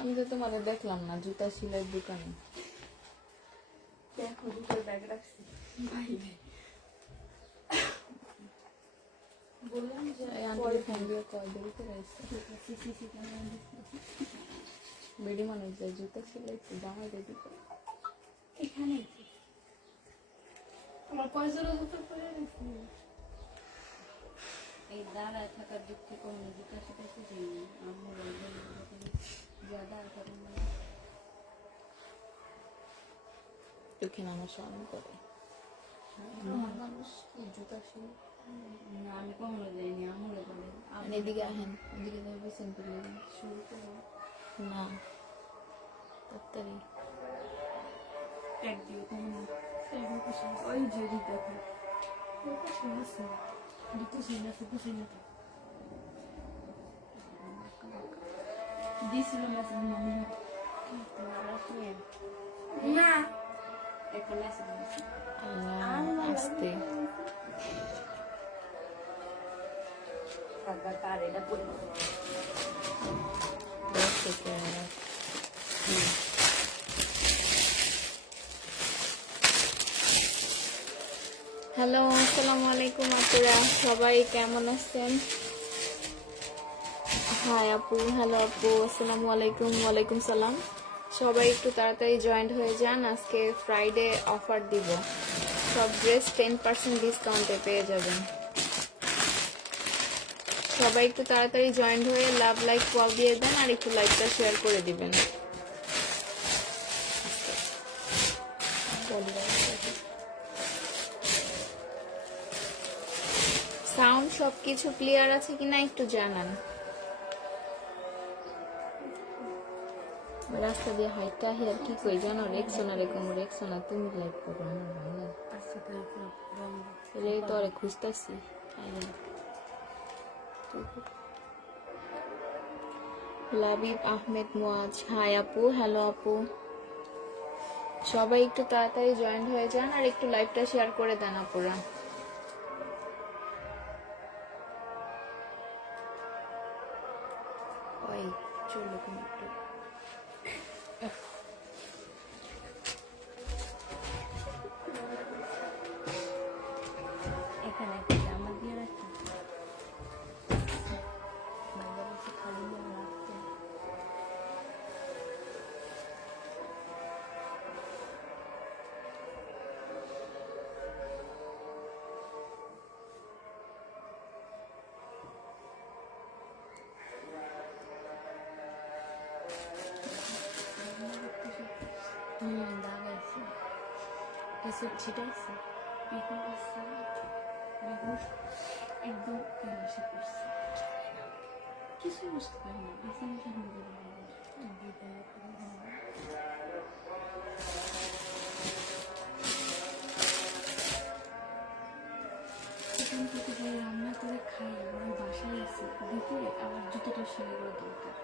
আমি তো তোমাদের দেখলাম না জুতা সেলাই দোকানে। দেখো জুতার ব্যাগ রাখছি বাইরে। বললাম যে আন্টি ফোন দিয়ে কল দিতে রাইছে বেডি মানুষ যায় জুতা সেলাই তো জামা রেডি করে এখানে আমার কয়জোড়া জুতো পরে রাখছি। এই দাঁড়ায় থাকার দিক থেকে অন্য জুতা সেটাইতে যাই আমার যা দাঁড় করেন না এখানে আমার স্মরণ করে আমার মানুষ কি জুতা সেলাই না আমি কখনো যাইনি আমলে বলে এদিকে আহেন এদিকে যাবে সিম্পল শুরু করবো না তাড়াতাড়ি ট্যাগ দিয়ে কমন ওই যে দেখো আছে জুতো সেলাই জুতো সেলাই দিছিল মেসেজ মামি না একটা মেসেজ দিয়েছি আসতে একবার তার এটা পড়ে হ্যালো আসসালামু আলাইকুম আপুরা, সবাই কেমন আছেন? হাই আপু, হ্যালো আপু, আসসালামু আলাইকুম। ওয়ালাইকুম সালাম। সবাই একটু তাড়াতাড়ি জয়েন্ট হয়ে যান, আজকে ফ্রাইডে অফার দিব, সব ড্রেস 10% ডিসকাউন্টে পেয়ে যাবেন। সবাই একটু তাড়াতাড়ি জয়েন্ট হয়ে লাভ লাইক ওয়াও দিয়ে দেন আর একটু লাইকটা শেয়ার করে দিবেন। সাউন্ড সবকিছু ক্লিয়ার আছে কিনা একটু জানান। রাস্তা দিয়ে হাইটটা হেয়ার কি কই জানো, রেক্সোনা রেকম রেক্সোনা তুমি লাইক করো আমার ভালো আচ্ছা তাই রে তোরে খুঁজতেছি। লাবিব আহমেদ মুয়াজ, হাই আপু, হ্যালো আপু। সবাই একটু তাড়াতাড়ি জয়েন হয়ে যান আর একটু লাইভটা শেয়ার করে দেন আপুরা। ওই চলো তুমি একটু এখানে একটা জামা দিয়ে রাখি বাইরে বসে খালি রাখতে দাগ আছে কিছু ছিটাইছে পিকু করছে বিহু একদম কেলাসে করছে কিছু বুঝতে পারি না এখানে কেমন এখান থেকে যে রান্না করে খাই আমার বাসায় আছে দিতে আমার জুতোটা সেলাই করা দরকার।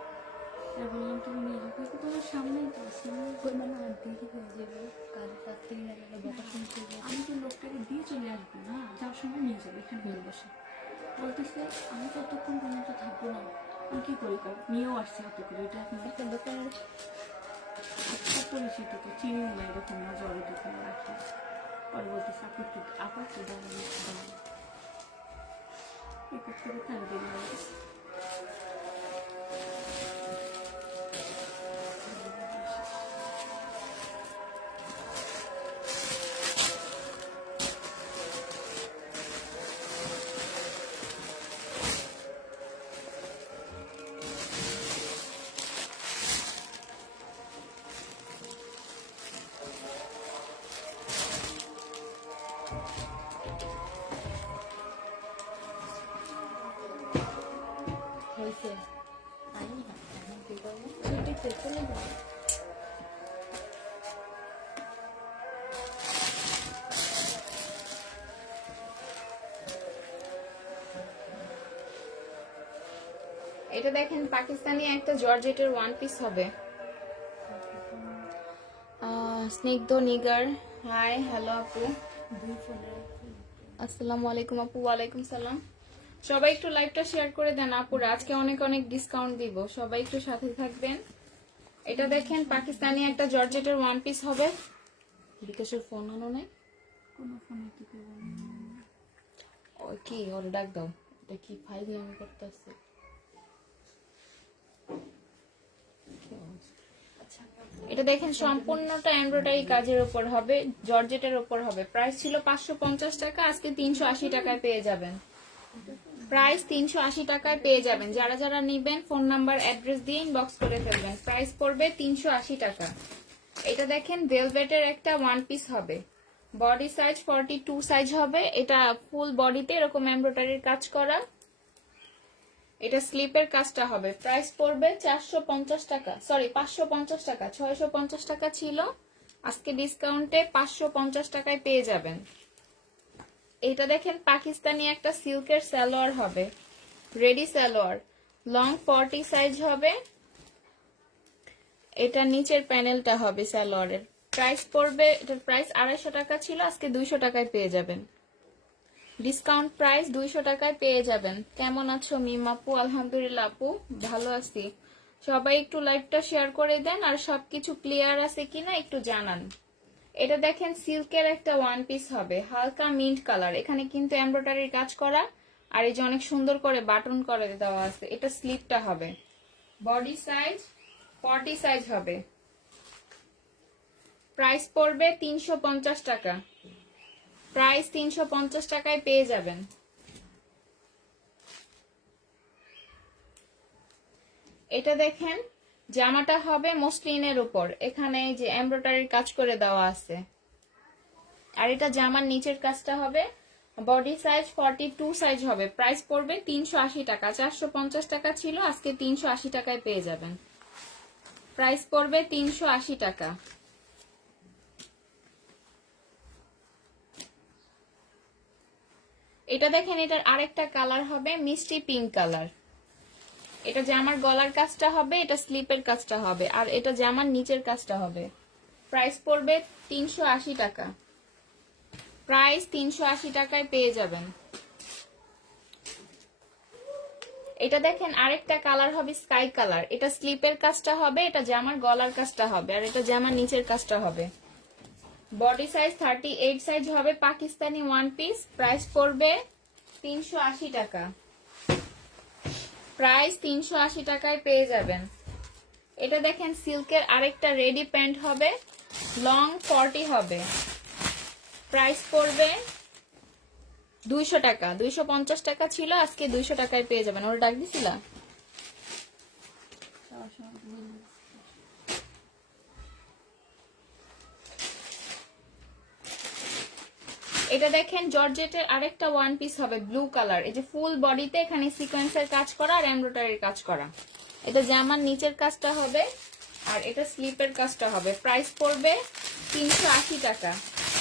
আর বললাম তুমি নিয়ে যাবো কিন্তু তোমার সামনেই তো আছে মানে আর দেরি হয়ে যাবে কাজ করতে গেলে বকা শুনতে আমি তো লোকটাকে দিয়ে চলে আসবো না, যার সঙ্গে নিয়ে যাবো এখানে নিয়ে বসে বলতেছে আমি ততক্ষণ পর্যন্ত থাকবো না। আমি কি করি কর নিয়েও আসছি হাতে করে এটা আপনার একটা দোকানের পরিচিত তো চিনি না এরকম না জ্বরের দোকানে রাখি। পরে বলতেছে আপা একটু দাঁড়িয়ে এই করতে করতে আমি দেরি হয়ে গেছি। হয়েছে আমি এখন কী করবো ছুটিতে চলে যাও। এটা দেখেন পাকিস্তানি একটা জর্জেটের ওয়ান পিস হবে। স্নিগ্ধ নিগার, হাই, হ্যালো আপু, আসসালামু আলাইকুম আপু। ওয়ালাইকুম সালাম। সবাই একটু লাইভটা শেয়ার করে দেন আপুরা, আজকে অনেক অনেক ডিসকাউন্ট দিব, সবাই একটু সাথে থাকবেন। এটা দেখেন পাকিস্তানি একটা জর্জেটের ওয়ান পিস হবে। বিকাশের ফোন আনো নাই? কোনো ফোনে টিপে বলেন ও কি ওর ডাক দাও, এটা কি ফাইল নামে করতেছে। এটা দেখেন সম্পূর্ণটা এমব্রয়ডারি কাজের উপর হবে, জর্জেটের উপর হবে। প্রাইস ছিল 550 টাকা, আজকে 380 টাকায় পেয়ে যাবেন। প্রাইস 380 টাকায় পেয়ে যাবেন। যারা যারা নিবেন ফোন নাম্বার অ্যাড্রেস দিয়ে ইনবক্স করে ফেলবেন। প্রাইস পড়বে 380 টাকা। এটা দেখেন ভেলভেটের একটা ওয়ান পিস হবে, বডি সাইজ 42 সাইজ হবে। এটা ফুল বডিতে এরকম এমব্রয়ডারির কাজ করা, এটা স্লিপের কাজটা হবে। প্রাইস পড়বে 450 টাকা, সরি 550 টাকা। 650 টাকা ছিল, আজকে ডিসকাউন্টে 550 টাকায় পেয়ে যাবেন। এটা দেখেন পাকিস্তানি একটা সিল্কের সালোয়ার হবে, রেডি সালোয়ার, লং 40 সাইজ হবে। এটা নিচের প্যানেলটা হবে সালোয়ারের। প্রাইস পড়বে, এটার প্রাইস 250 টাকা ছিল, আজকে 200 টাকায় পেয়ে যাবেন। ডিসকাউন্ট প্রাইস 200 টাকায় পেয়ে যাবেন। কেমন আছো মিম আপু? আলহামদুলিল্লাহ আপু, ভালো আছি। সবাই একটু লাইভটা শেয়ার করে দেন, আর সবকিছু ক্লিয়ার আছে কিনা একটু জানান। এটা দেখেন সিল্কের একটা ওয়ান পিস হবে, হালকা মিন্ট কালার। এখানে কিন্তু এমব্রয়ডারির কাজ করা, আর এই যে অনেক সুন্দর করে বাটন করে দেওয়া আছে। এটা স্লিপটা হবে, বডি সাইজ 40 সাইজ হবে। প্রাইস পড়বে 350 টাকা। প্রাইস 350 টাকায় পেয়ে যাবেন। এটা দেখেন জামাটা হবে মসলিনের উপর, এখানে যে এমব্রয়ডারির কাজ করে দেওয়া আছে। আর এটা জামার নিচের কাজটা হবে, বডি সাইজ 42 সাইজ হবে। প্রাইস পড়বে 380 টাকা। 450 টাকা ছিল, আজকে 380 টাকায় পেয়ে যাবেন। প্রাইস পড়বে 380 টাকা। এটা দেখেন এটার আরেকটা কালার হবে মিষ্টি পিঙ্ক কালার। এটা জামার গলার কাজটা হবে, এটা স্লিপের কাজটা হবে, আর এটা জামার নিচের কাজটা হবে। প্রাইস পড়বে 380 টাকা। প্রাইস 380 টাকায় পেয়ে যাবেন। এটা দেখেন আরেকটা কালার হবে স্কাই কালার। এটা স্লিপের কাজটা হবে, এটা জামার গলার কাজটা হবে, আর এটা জামার নিচের কাজটা হবে। বডি সাইজ 38 সাইজ হবে, পাকিস্তানি ওয়ান পিস। প্রাইস পড়বে 380 টাকা। প্রাইস 380 টাকায় পেয়ে যাবেন। এটা দেখেন সিল্কের আরেকটা রেডি প্যান্ট হবে, লং 40 হবে। প্রাইস পড়বে 200 টাকা। 250 টাকা ছিল, আজকে 200 টাকায় পেয়ে যাবেন। ওরা ডাক দিছিলা? এটা দেখেন জর্জেটের আরেকটা ওয়ান পিস হবে ব্লু কালার। এই যে ফুল বডিতে এখানে সিকোয়েন্সের কাজ করা আর এমব্রয়ডারির কাজ করা। এটা জামার নিচের কাজটা হবে, আর এটা স্লিপের কাজটা হবে। প্রাইস পড়বে 380 টাকা।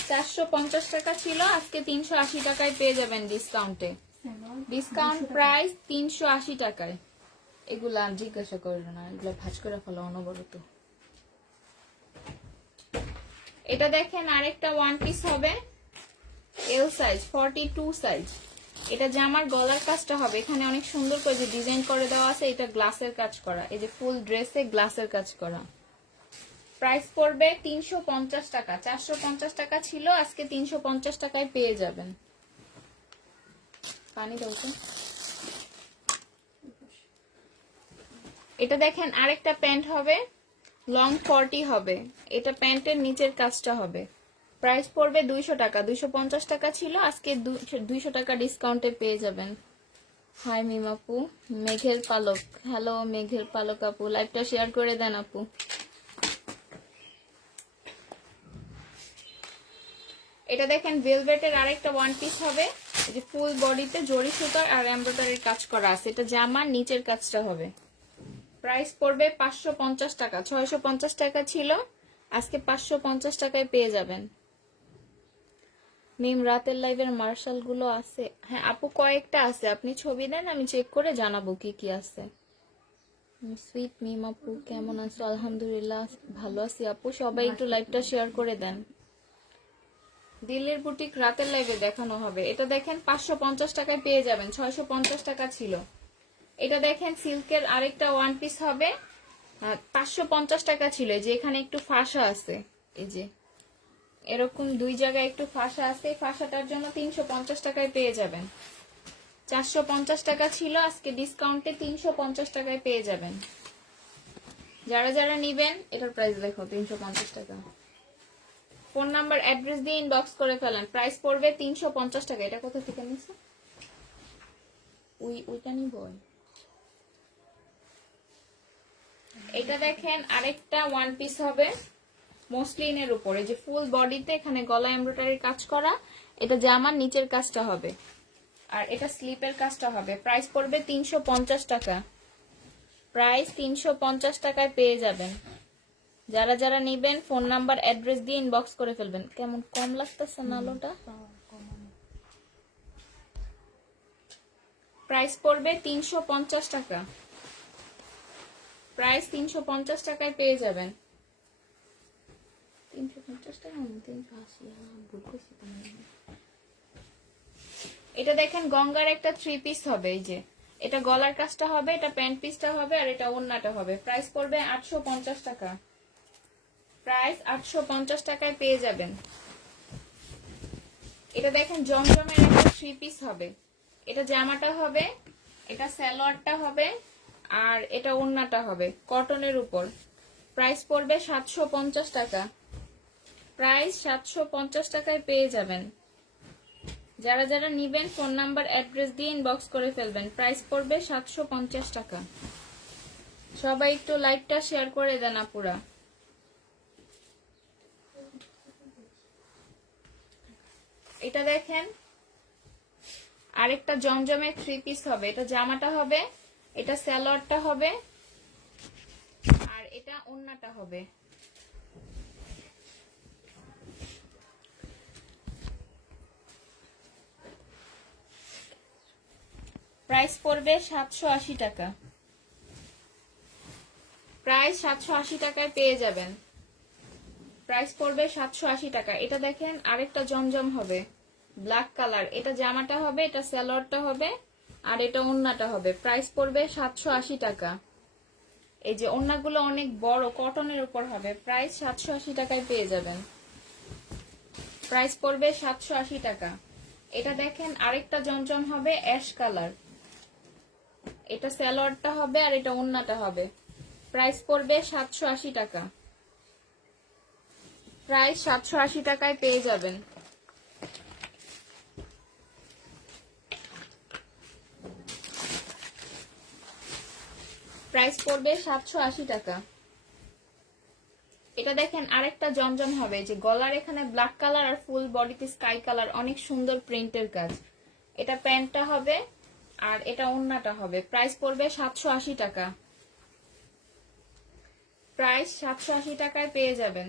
450 টাকা ছিল, আজকে 380 টাকায় পেয়ে যাবেন ডিসকাউন্টে। ডিসকাউন্ট প্রাইস 380 টাকায়। এগুলা জিজ্ঞাসা করলো না, এগুলো ভাজ করে ফেলো অনবরত। এটা দেখেন আরেকটা ওয়ান পিস হবে, এল সাইজ 42 সাইজ। এটা জামার গলার কাজটা হবে, এখানে অনেক সুন্দর করে যে ডিজাইন করে দেওয়া আছে, এটা গ্লাসের কাজ করা। এই যে ফুল ড্রেসে গ্লাসের কাজ করা। প্রাইস পড়বে 350 টাকা। 450 টাকা ছিল, আজকে 350 টাকায় পেয়ে যাবেন। পানি দাও তো। এটা দেখেন আরেকটা প্যান্ট হবে, লং 40 হবে। এটা প্যান্টের নিচের কাজটা হবে। প্রাইস পড়বে 200 টাকা। 250 টাকা ছিল, আজকে 200 টাকা ডিসকাউন্টে পেয়ে যাবেন। হাই মিমাপু, মেঘের পালক। হ্যালো মেঘের পালক আপু, লাইভটা শেয়ার করে দেন আপু। এটা দেখেন ভেলভেটের আরেকটা ওয়ান পিস হবে, এই যে ফুল বডিতে জরি সুতার আর এমব্রয়ডারির কাজ করা আছে। এটা জামার নিচের কাজটা হবে। প্রাইস পড়বে 550 টাকা। 650 টাকা ছিল, আজকে 550 টাকায় পেয়ে যাবেন। মিম রাতের লাইভের মার্শাল গুলো আছে? হ্যাঁ আপু কয়েকটা আছে, আপনি ছবি দেন, আমি চেক করে জানাবো কি কি আছে। সুইট মিম আপু কেমন আছো? আলহামদুলিল্লাহ ভালো আছি আপু। সবাই একটু লাইভটা শেয়ার করে দেন। দিল্লির বুটিক রাতের লাইভে দেখানো হবে। এটা দেখেন 550 টাকায় পেয়ে যাবেন, 650 টাকা ছিল। এটা দেখেন সিল্কের আরেকটা ওয়ান পিস হবে, 550 টাকা ছিল, যে এখানে একটু ফাঁসা আছে, এই যে এরকম 2 জায়গায় একটু ফাঁসা আছে, এই ফাঁসাটার জন্য 350 টাকায় পেয়ে যাবেন। 450 টাকা ছিল, আজকে ডিসকাউন্টে 350 টাকায় পেয়ে যাবেন। যারা যারা নিবেন, এটার প্রাইস দেখো 350 টাকা। ফোন নাম্বার অ্যাড্রেস দিয়ে ইনবক্স করে ফেলেন, প্রাইস পড়বে 350 টাকা। এটা কোথা থেকে নিছো? ওইটা নিব। এটা দেখেন আরেকটা ওয়ান পিস হবে মসলিনের উপরে, যে ফুল বডিতে এখানে গলা এমব্রয়ডারি কাজ করা, এটা জামার নিচের কাজটা হবে আর এটা স্লিপের কাজটা হবে। প্রাইস পড়বে 350 টাকা। প্রাইস 350 টাকায় পেয়ে যাবেন। যারা যারা নিবেন ফোন নাম্বার অ্যাড্রেস দিয়ে ইনবক্স করে ফেলবেন। কেমন কম লাগতেছে না আলোটা? প্রাইস পড়বে 350 টাকা। প্রাইস 350 টাকায় পেয়ে যাবেন। 350 টাকা না 380, ভুল করছি তো মনে হয়। এটা দেখেন গঙ্গার একটা 3 পিস হবে, এই যে এটা গলার কাজটা হবে, এটা প্যান্ট পিসটা হবে আর এটা ওড়নাটা হবে। প্রাইস পড়বে 850 টাকা। প্রাইস 850 টাকায় পেয়ে যাবেন। এটা দেখেন জমজমের একটা 3 পিস হবে, এটা জামাটা হবে, এটা সালোয়ারটা হবে আর এটা ওড়নাটা হবে কটনের উপর। প্রাইস পড়বে 750 টাকা। প্রাইস 750 টাকায় পেয়ে যাবেন। যারা যারা নিবেন ফোন নাম্বার অ্যাড্রেস দিয়ে ইনবক্স করে ফেলবেন। প্রাইস পড়বে 750 টাকা। সবাই একটু লাইভটা শেয়ার করে দেন আপুরা। এটা দেখেন আরেকটা জমজমের 3 পিস হবে, এটা জামাটা হবে, এটা সালোয়ারটা হবে আর এটা ওড়নাটা হবে। প্রাইস পড়বে 780 টাকা। প্রাইস 780 টাকায় পেয়ে যাবেন। প্রাইস পড়বে 780 টাকা। এটা দেখেন আরেকটা জমজম হবে ব্ল্যাক কালার, এটা জামাটা হবে, এটা সালোয়ারটা হবে আর এটা ওড়নাটা হবে। প্রাইস পড়বে 780 টাকা। এই যে ওড়নাগুলো অনেক বড় কটনের উপর হবে। প্রাইস 780 টাকায় পেয়ে যাবেন। প্রাইস পড়বে 780 টাকা। এটা দেখেন আরেকটা জমজম হবে অ্যাশ কালার, এটা সালোয়ারটা হবে আর এটা ওড়নাটা হবে। প্রাইস পড়বে 780 টাকা। প্রাইস 780 টাকায় পেয়ে যাবেন। প্রাইস পড়বে 780 টাকা। এটা দেখেন আরেকটা জমজম হবে, যে গলার এখানে ব্ল্যাক কালার আর ফুল বডিতে স্কাই কালার, অনেক সুন্দর প্রিন্টের কাজ। এটা প্যান্টটা হবে আর এটা ওড়নাটা হবে। প্রাইস পড়বে 780 টাকা। প্রাইস 780 টাকায় পেয়ে যাবেন।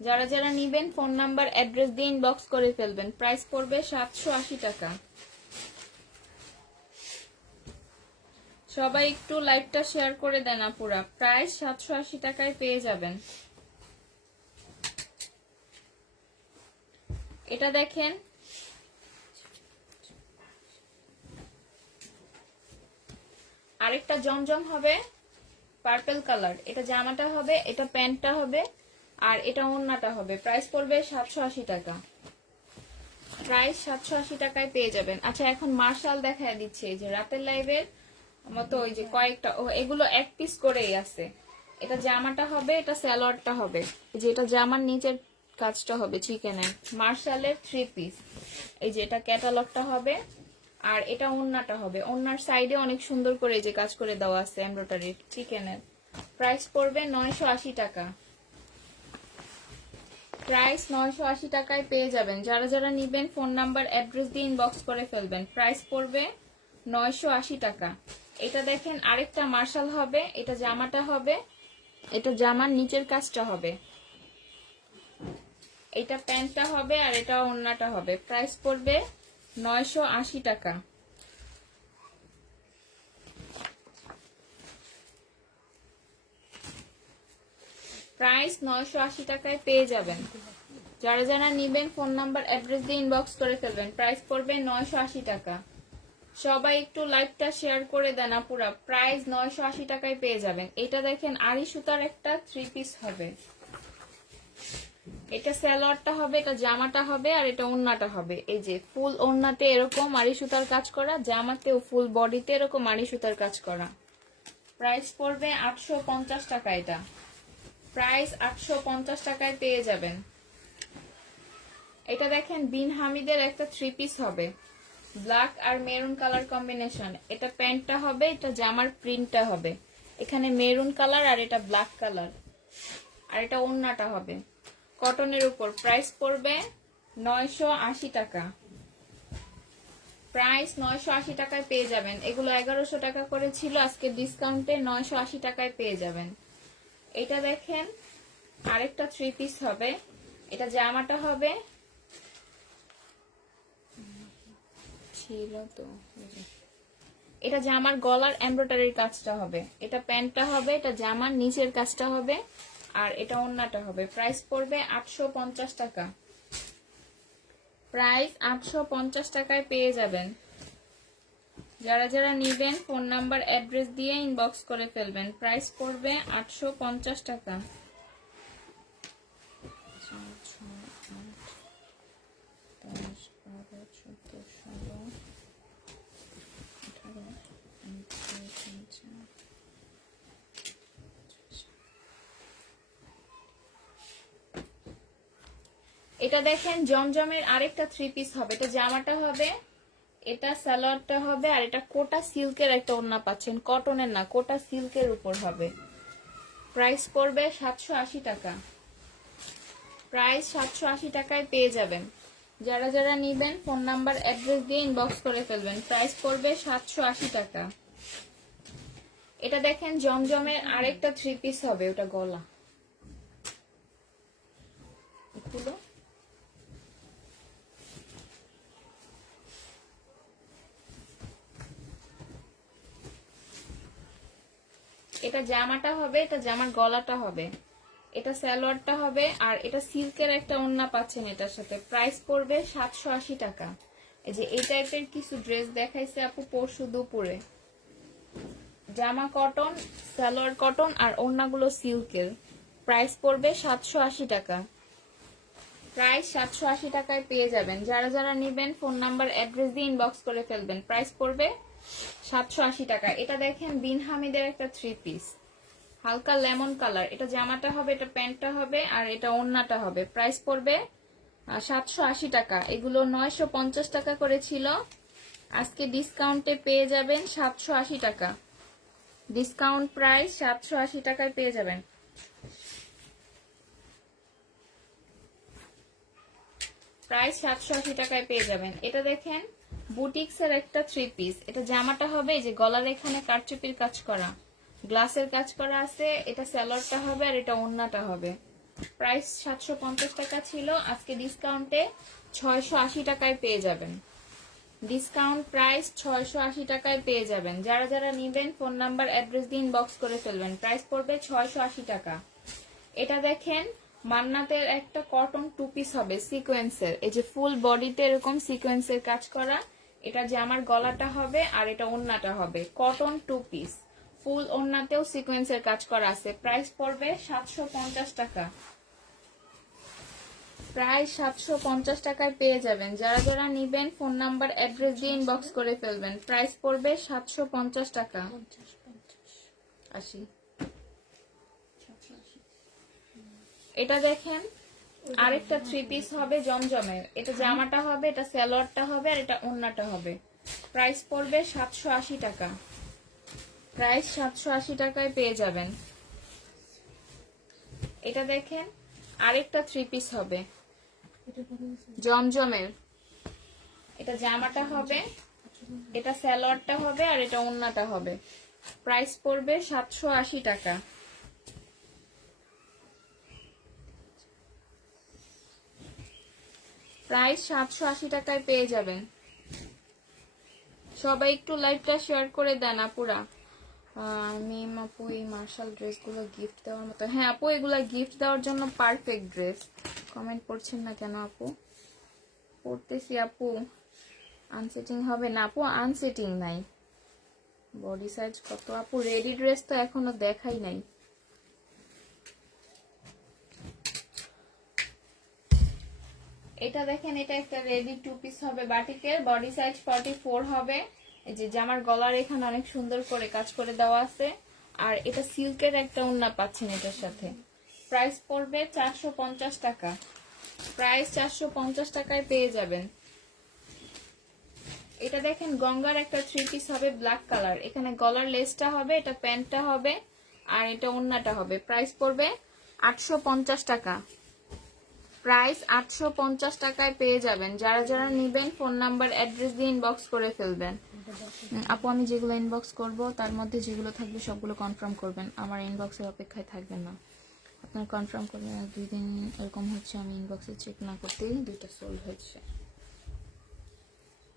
যারা যারা নিবেন ফোন নাম্বার অ্যাড্রেস দিয়ে ইনবক্স করে ফেলবেন। প্রাইস পড়বে 780 টাকা। সবাই একটু লাইভটা শেয়ার করে দেন আপুরা। প্রাইস 780 টাকায় পেয়ে যাবেন। এটা দেখেন আরেকটা জমজম হবে পার্পল কালার, এটা জামাটা হবে, এটা প্যান্টটা হবে আর এটা ওড়নাটা হবে। প্রাইস পড়বে 780 টাকা। প্রাইস 780 টাকায় পেয়ে যাবেন। আচ্ছা এখন মার্শাল দেখায় দিচ্ছে, এই যে রাতের লাইভের মতো ওই যে কয়েকটা, এগুলো এক পিস করেই আছে। এটা জামাটা হবে, এটা সালোয়ারটা হবে, এই যে এটা জামার নিচের কাজটা হবে চিকেনের। মার্শালের 3 পিস, এই যে এটা ক্যাটালগটা হবে আর এটা ওড়নাটা হবে। ওড়নার সাইডে অনেক সুন্দর করে এই যে কাজ করে দেওয়া আছে এমব্রয়ডারি চিকেনের। প্রাইস পড়বে 980 টাকা। প্রাইস 980 টাকায় পেয়ে যাবেন। যারা যারা নিবেন ফোন নাম্বার অ্যাড্রেস দিয়ে ইনবক্স করে ফেলবেন। প্রাইস পড়বে 980 টাকা। এটা দেখেন আরেকটা মার্শাল হবে, এটা জামাটা হবে, এটা জামার নিচের কাজটা হবে, এটা প্যান্টটা হবে আর এটা ওড়নাটা হবে। প্রাইস পড়বে 980 টাকা। প্রাইস 980 টাকায় পেয়ে যাবেন। যারা যারা নিবেন ফোন নাম্বার অ্যাড্রেস দিয়ে ইনবক্স করে ফেলবেন। প্রাইস পড়বে 980 টাকা। সবাই একটু লাইভটা শেয়ার করে দেন আপুরা। প্রাইস 980 টাকায় পেয়ে যাবেন। এটা দেখেন আড়ি সুতার একটা 3 পিস হবে। এটা সালোয়ারটা হবে, এটা জামাটা হবে, আর এটা ওড়নাটা হবে। এই যে ফুল ওড়নাতে এরকম আড়ি সুতার কাজ করা, জামাতেও ফুল বডিতে এরকম আড়ি সুতার কাজ করা। প্রাইস পড়বে 850 টাকা। এটা প্রাইস 850 টাকায় পেয়ে যাবেন। এটা দেখেন বিন হামিদের একটা 3 পিস হবে, ব্ল্যাক আর মেরুন কালার কম্বিনেশন। এটা প্যান্টটা হবে, এটা জামার প্রিন্টটা হবে, এখানে মেরুন কালার আর এটা ব্ল্যাক কালার, আর এটা ওড়নাটা হবে কটনের উপর। প্রাইস পড়বে 980 টাকা। প্রাইস 980 টাকায় পেয়ে যাবেন। এগুলো 1100 টাকা করে ছিল, আজকে ডিসকাউন্টে 980 টাকায় পেয়ে যাবেন। এটা দেখেন আরেকটা 3 পিস হবে, এটা জামাটা হবে, ছিল তো এটা জামার গলার এমব্রয়ডারির কাজটা হবে, এটা প্যান্টটা হবে, এটা জামার নিচের কাজটা হবে, আর এটা ওড়নাটা হবে। প্রাইস পড়বে 850 টাকা। প্রাইস 850 টাকায় পেয়ে যাবেন। যারা যারা নিবেন ফোন নাম্বার অ্যাড্রেস দিয়ে ইনবক্স করে ফেলবেন। প্রাইস পড়বে 850 টাকা। 10, 12, 14, 15, 16, 17, 18, 19, 20, 21, 22, 23, 24, 25, 26। এটা দেখেন জমজমের আরেকটা 3 পিস হবে। এটা জামাটা হবে, এটা সালোয়ারটা হবে, আর এটা কোটা সিল্কের একটা ওড়না পাচ্ছেন, কটনের না, কোটা সিল্কের উপর হবে। প্রাইস পড়বে 780 টাকা। প্রাইস 780 টাকায় পেয়ে যাবেন। যারা যারা নিবেন ফোন নাম্বার অ্যাড্রেস দিয়ে ইনবক্স করে ফেলবেন। প্রাইস পড়বে 780 টাকা। এটা দেখেন জমজমের আরেকটা 3 পিস হবে, ওটা গলা খুলো। এটা জামাটা হবে, এটা জামার গলাটা হবে, এটা সালোয়ারটা হবে, আর এটা সিল্কের একটা ওড়না পাচ্ছেন এটার সাথে। প্রাইস পড়বে 780 টাকা। এই যে এই টাইপের কিছু ড্রেস দেখাইছে আপু পরশু দুপুরে, জামা কটন, সালোয়ার কটন, আর ওড়নাগুলো সিল্কের। প্রাইস পড়বে 780 টাকা। প্রাইস 780 টাকায় পেয়ে যাবেন। যারা যারা নিবেন ফোন নাম্বার অ্যাড্রেস দিয়ে ইনবক্স করে ফেলবেন। প্রাইস পড়বে 780 টাকা। এটা দেখেন বিন হামিদের একটা 3 পিস, হালকা লেমন কালার। এটা জামাটা হবে, এটা প্যান্টটা হবে, আর এটা ওড়নাটা হবে। প্রাইস পড়বে 780 টাকা। এগুলো 950 টাকা করে ছিল, আজকে ডিসকাউন্টে পেয়ে যাবেন 780 টাকা। ডিসকাউন্ট প্রাইস 780 টাকায় পেয়ে যাবেন। প্রাইস 780 টাকায় পেয়ে যাবেন। এটা দেখেন বুটিক্স এর একটা 3 পিস। এটা জামাটা হবে, এই যে গলার এখানে কারচুপির কাজ করা, গ্লাসের কাজ করা আছে, এটা সালোয়ারটা হবে, আর এটা ওড়নাটা হবে। প্রাইস 750 টাকা ছিল, আজকে ডিসকাউন্টে 680 টাকায় পেয়ে যাবেন। ডিসকাউন্ট প্রাইস 680 টাকায় পেয়ে যাবেন। যারা যারা নিবেন ফোন নাম্বার অ্যাড্রেস দিয়ে ইনবক্স করে ফেলবেন। প্রাইস পড়বে 680 টাকা। এটা দেখেন মান্নাতের একটা কটন 2 পিস হবে সিকোয়েন্সের, এই যে ফুল বডিতে এরকম সিকোয়েন্সের কাজ করা। এটা জামার গলাটা হবে, আর এটা ওড়নাটা হবে, কটন 2 পিস, ফুল ওড়নাতেও সিকোয়েন্সের কাজ করা আছে। প্রাইস পড়বে 750 টাকা। প্রায় 750 টাকায় পেয়ে যাবেন। যারা যারা নিবেন ফোন নাম্বার অ্যাড্রেস দিয়ে ইনবক্স করে ফেলবেন। প্রাইস পড়বে 750 টাকা। 80। এটা দেখেন আরেকটা 3 পিস হবে জমজমের। এটা জামাটা হবে, এটা সালোয়ারটা হবে, আর এটা ওড়নাটা হবে। প্রাইস পড়বে 780 টাকা। প্রাইস 780 টাকায় পেয়ে যাবেন। এটা দেখেন আরেকটা 3 পিস হবে জমজমের। এটা জামাটা হবে, এটা সালোয়ারটা হবে, আর এটা ওড়নাটা হবে। প্রাইস পড়বে 780 টাকা। প্রাইস 780 টাকায় পেয়ে যাবেন। সবাই একটু লাইভটা শেয়ার করে দেন আপুরা। মিম আপু এই মার্শাল ড্রেসগুলো গিফট দেওয়ার মতো। হ্যাঁ আপু, এগুলা গিফট দেওয়ার জন্য পারফেক্ট ড্রেস। কমেন্ট পড়ছেন না কেন আপু? পড়তেছি আপু। আনসেটিং হবে না আপু, আনসেটিং নাই। বডি সাইজ কত আপু? রেডি ড্রেস তো এখনো দেখাই নাই। এটা দেখেন, এটা একটা রেডি 2 পিস হবে বাটিকের, বডি সাইজ 44 হবে। এই যে জামার গলার এখানে অনেক সুন্দর করে কাজ করে দেওয়া আছে। আর এটা সিল্কের একটা ওড়না পাচ্ছেন এটার সাথে। প্রাইস পড়বে 450 টাকা। প্রাইস 450 টাকায় পেয়ে যাবেন। এটা দেখেন গঙ্গার একটা 3 পিস হবে ব্ল্যাক কালার। এখানে গলার লেসটা হবে, এটা প্যান্টটা হবে, আর এটা ওড়নাটা হবে। প্রাইস পড়বে 850 টাকা। প্রাইস 850 টাকায় পেয়ে যাবেন। যারা যারা নেবেন ফোন নাম্বার অ্যাড্রেস দিয়ে ইনবক্স করে ফেলবেন। আপু আমি যেগুলো ইনবক্স করব তার মধ্যে যেগুলো থাকবে সবগুলো কনফার্ম করবেন, আমার ইনবক্সের অপেক্ষায় থাকবেন না। আপনার কনফার্ম করবেন। 2 দিন এরকম হচ্ছে আমি ইনবক্সে চেক না করতেই 2টা সোল্ড হয়েছে।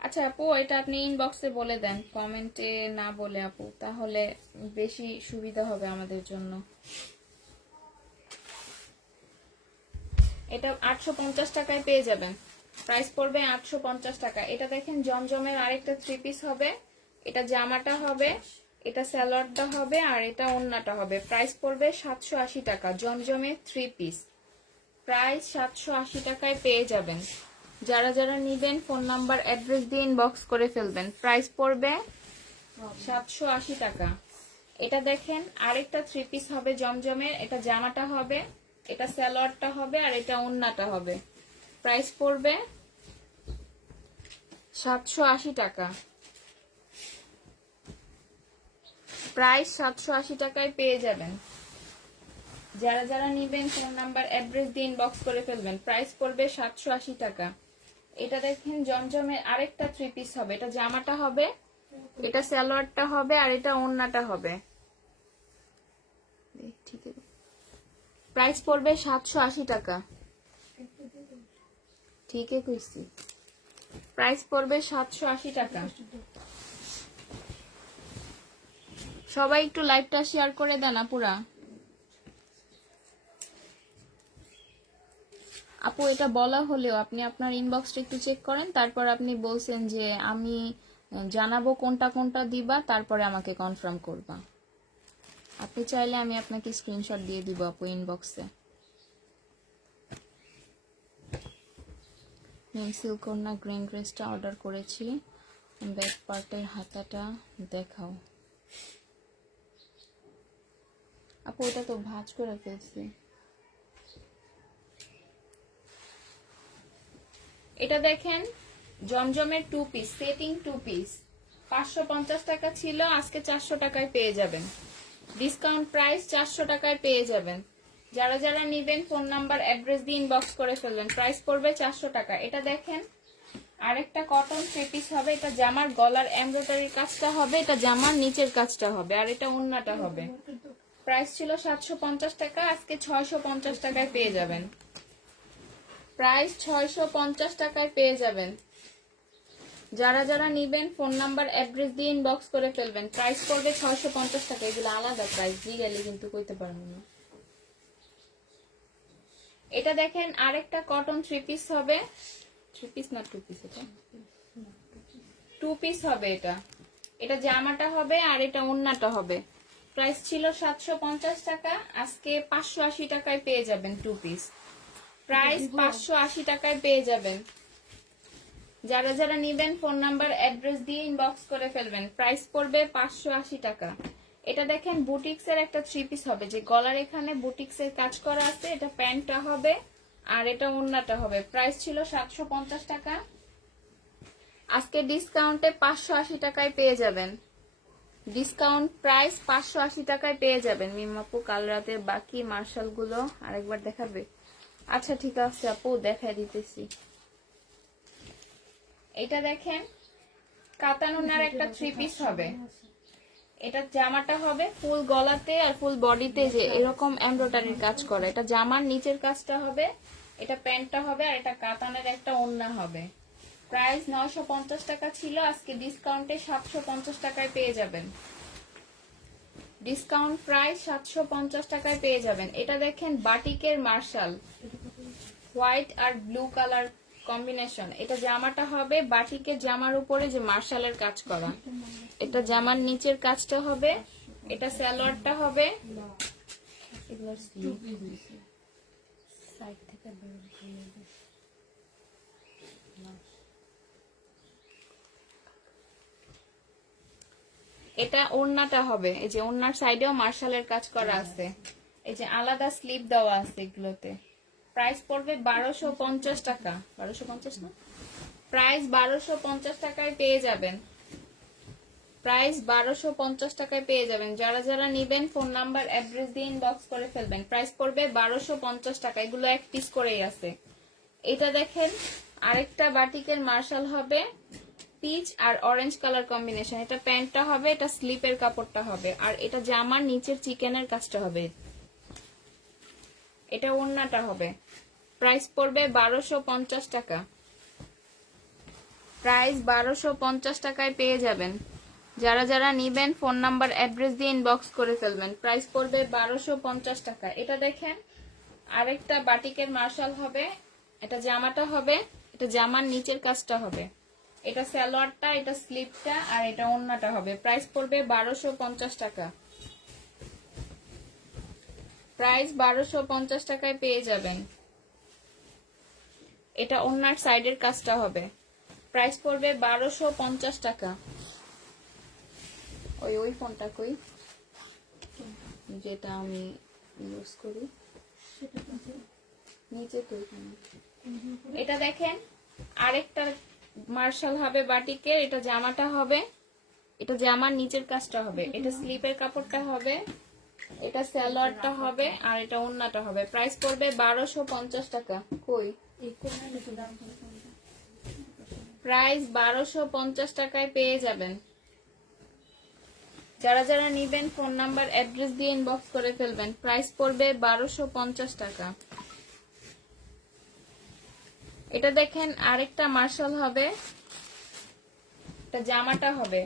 আচ্ছা আপু, এটা আপনি ইনবক্সে বলে দেন, কমেন্টে না বলে আপু, তাহলে বেশি সুবিধা হবে আমাদের জন্য। এটা 850 টাকায় পেয়ে যাবেন। প্রাইস পড়বে 850 টাকা। এটা দেখেন জমজমের আরেকটা 3 পিস হবে। এটা জামাটা হবে, এটা সালোয়ারটা হবে, আর এটা ওড়নাটা হবে। প্রাইস পড়বে 780 টাকা। জমজমের 3 পিস। প্রাইস 780 টাকায় পেয়ে যাবেন। যারা যারা নিবেন ফোন নাম্বার অ্যাড্রেস দিয়ে ইনবক্স করে ফেলবেন। প্রাইস পড়বে 780 টাকা। এটা দেখেন আরেকটা 3 পিস হবে জমজমের। এটা জামাটা হবে, এটা সালোয়ারটা হবে, আর এটা ওড়নাটা হবে। প্রাইস পড়বে 780 টাকা। প্রাইস 780 টাকায় পেয়ে যাবেন। যারা যারা নিবেন ফোন নাম্বার অ্যাড্রেস দিয়ে ইনবক্স করে ফেলবেন। প্রাইস পড়বে 780 টাকা। এটা দেখেন জমজমের আরেকটা 3 পিস হবে। এটা জামাটা হবে, এটা সালোয়ারটা হবে, আর এটা ওড়নাটা হবে। ঠিক আছে। প্রাইস পড়বে 780 টাকা। ঠিকই কইছি। প্রাইস পড়বে 780 টাকা। সবাই একটু লাইভটা শেয়ার করে দেন আপুরা। আপু এটা বলা হলেও আপনি আপনার ইনবক্সটা একটু চেক করেন, তারপর আপনি বলছেন যে আমি জানাবো কোনটা কোনটা দিবা, তারপরে আমাকে কনফার্ম করবা। আপনি চাইলে আমি আপনাকে স্ক্রিনশট দিয়ে দিব আপু ইনবক্সে। সিল্ক ওড়না গ্রিন ড্রেসটা অর্ডার করেছি। ব্যাক পার্টের হাতাটা দেখাও আপু। ওটা তো ভাঁজ করে ফেলছি। এটা দেখেন জমজমের 2 পিস, সেটিং 2 পিস। 550 টাকা ছিল, আজকে 400 টাকায় পেয়ে যাবেন। ডিসকাউন্ট প্রাইস 400 টাকায় পেয়ে যাবেন। যারা যারা নিবেন ফোন নাম্বার অ্যাড্রেস দিয়ে ইনবক্স করে ফেলবেন। প্রাইস পড়বে 400 টাকা। এটা দেখেন আরেকটা কটন 3 পিস হবে। এটা জামার গলার এমব্রয়ডারির কাজটা হবে, এটা জামার নিচের কাজটা হবে, আর এটা ওড়নাটা হবে। প্রাইস ছিল 750 টাকা, আজকে 650 টাকায় পেয়ে যাবেন। প্রাইস 650 টাকায় পেয়ে যাবেন। যারা যারা নিবেন ফোন নাম্বার অ্যাড্রেস দিয়ে ইনবক্স করে ফেলবেন। প্রাইস পড়বে 650 টাকা। এগুলো আলাদা প্রাইস দিয়ে গেলে কিন্তু কইতে পারবো না। এটা দেখেন আরেকটা কটন 3 পিস হবে। 3 পিস না 2 পিস, এটা 2 পিস হবে। এটা এটা জামাটা হবে, আর এটা ওড়নাটা হবে। প্রাইস ছিল 750 টাকা, আজকে 580 টাকায় পেয়ে যাবেন 2 পিস। প্রাইস 580 টাকায় পেয়ে যাবেন। যারা যারা নিবেন ফোন নাম্বার অ্যাড্রেস দিয়ে ইনবক্স করে ফেলবেন। প্রাইস পড়বে 580 টাকা। এটা দেখেন বুটিক্সের একটা 3 পিস হবে, যে গলার এখানে বুটিক্সের কাজ করা আছে। এটা প্যান্টটা হবে, আর এটা ওড়নাটা হবে। প্রাইস ছিল 750 টাকা, আজকে ডিসকাউন্টে 580 টাকায় পেয়ে যাবেন। ডিসকাউন্ট প্রাইস 580 টাকায় পেয়ে যাবেন। মিমাপু কাল রাতের বাকি মার্শাল গুলো আরেকবার দেখাবে? আচ্ছা ঠিক আছে আপু, দেখাই দিতেছি। এটা দেখেন কাতানুনার একটা 3 পিস হবে। এটা জামাটা হবে ফুল গলাতে আর ফুল বডিতে যে এরকম এমব্রয়ডারির কাজ করা। এটা জামার নিচের কাজটা হবে, এটা প্যান্টটা হবে, আর এটা কাতানের একটা ওড়না হবে। প্রাইস 950 টাকা ছিল, আজকে ডিসকাউন্টে 750 টাকায় পেয়ে যাবেন। ডিসকাউন্ট প্রাইস 750 টাকায় পেয়ে যাবেন। এটা দেখেন বাটিকের মার্শাল, হোয়াইট আর ব্লু কালার কম্বিনেশন। এটা জামাটা হবে বাটিকের জামার উপরে যে মার্শালের কাজ করা, এটা জামার নিচের কাজটা হবে, এটা সালোয়ারটা হবে। এগুলোর স্লিপ দিয়েছে সাইড থেকে বের করে দিয়েছে। এটা ওড়নাটা হবে, এই যে ওড়নার সাইডেও মার্শালের কাজ করা আছে, এই যে আলাদা স্লিপ দেওয়া আছে এগুলোতে। প্রাইস পড়বে 1250 টাকা। 1250 না, প্রাইস 1250 টাকায় পেয়ে যাবেন। প্রাইস 1250 টাকায় পেয়ে যাবেন। যারা যারা নিবেন ফোন নাম্বার অ্যাড্রেস দিয়ে ইনবক্স করে ফেলবেন। প্রাইস পড়বে 1250 টাকা। এগুলো এক পিস করেই আছে। এটা দেখেন আরেকটা বাটিকের মার্শাল হবে পিচ আর অরেঞ্জ কালার কম্বিনেশন। এটা প্যান্টটা হবে, এটা স্লিপের কাপড়টা হবে, আর এটা জামার নিচের চিকেনের কাজটা হবে, এটা ওড়নাটা হবে। প্রাইস পড়বে 1250 টাকা। প্রাইস 1250 টাকায় পেয়ে যাবেন। যারা যারা নিবেন ফোন নাম্বার অ্যাড্রেস দিয়ে ইনবক্স করে ফেলবেন। প্রাইস পড়বে 1250 টাকা। এটা দেখেন আরেকটা বাটিকের মার্শাল হবে, এটা জামাটা হবে, এটা জামার নিচের কাজটা হবে, এটা সালোয়ারটা, এটা স্লিপটা, আর এটা ওড়নাটা হবে। প্রাইস পড়বে 1250 টাকা। প্রাইস 1250 টাকায় পেয়ে যাবেন। এটা ওড়নার সাইডের কাজটা হবে। প্রাইস পড়বে 1250 টাকা। ওই ফোনটা কই, যেটা আমি ইউজ করি, নিচে তো ওইখানে। এটা দেখেন আরেকটা মার্শাল হবে বাটিকের, এটা জামাটা হবে, এটা জামার নিচের কাজটা হবে, এটা স্লিপের কাপড়টা হবে, এটা সালোয়ারটা হবে, আর এটা ওড়নাটা হবে। প্রাইস পড়বে 1250 টাকা। কই এই কোনায় একটু দাম করে কোনটা? প্রাইস 1250 টাকায় পেয়ে যাবেন। যারা যারা নিবেন ফোন নাম্বার অ্যাড্রেস দিয়ে ইনবক্স করে ফেলবেন। প্রাইস পড়বে 1250 টাকা। এটা দেখেন আরেকটা মার্শাল হবে, এটা জামাটা হবে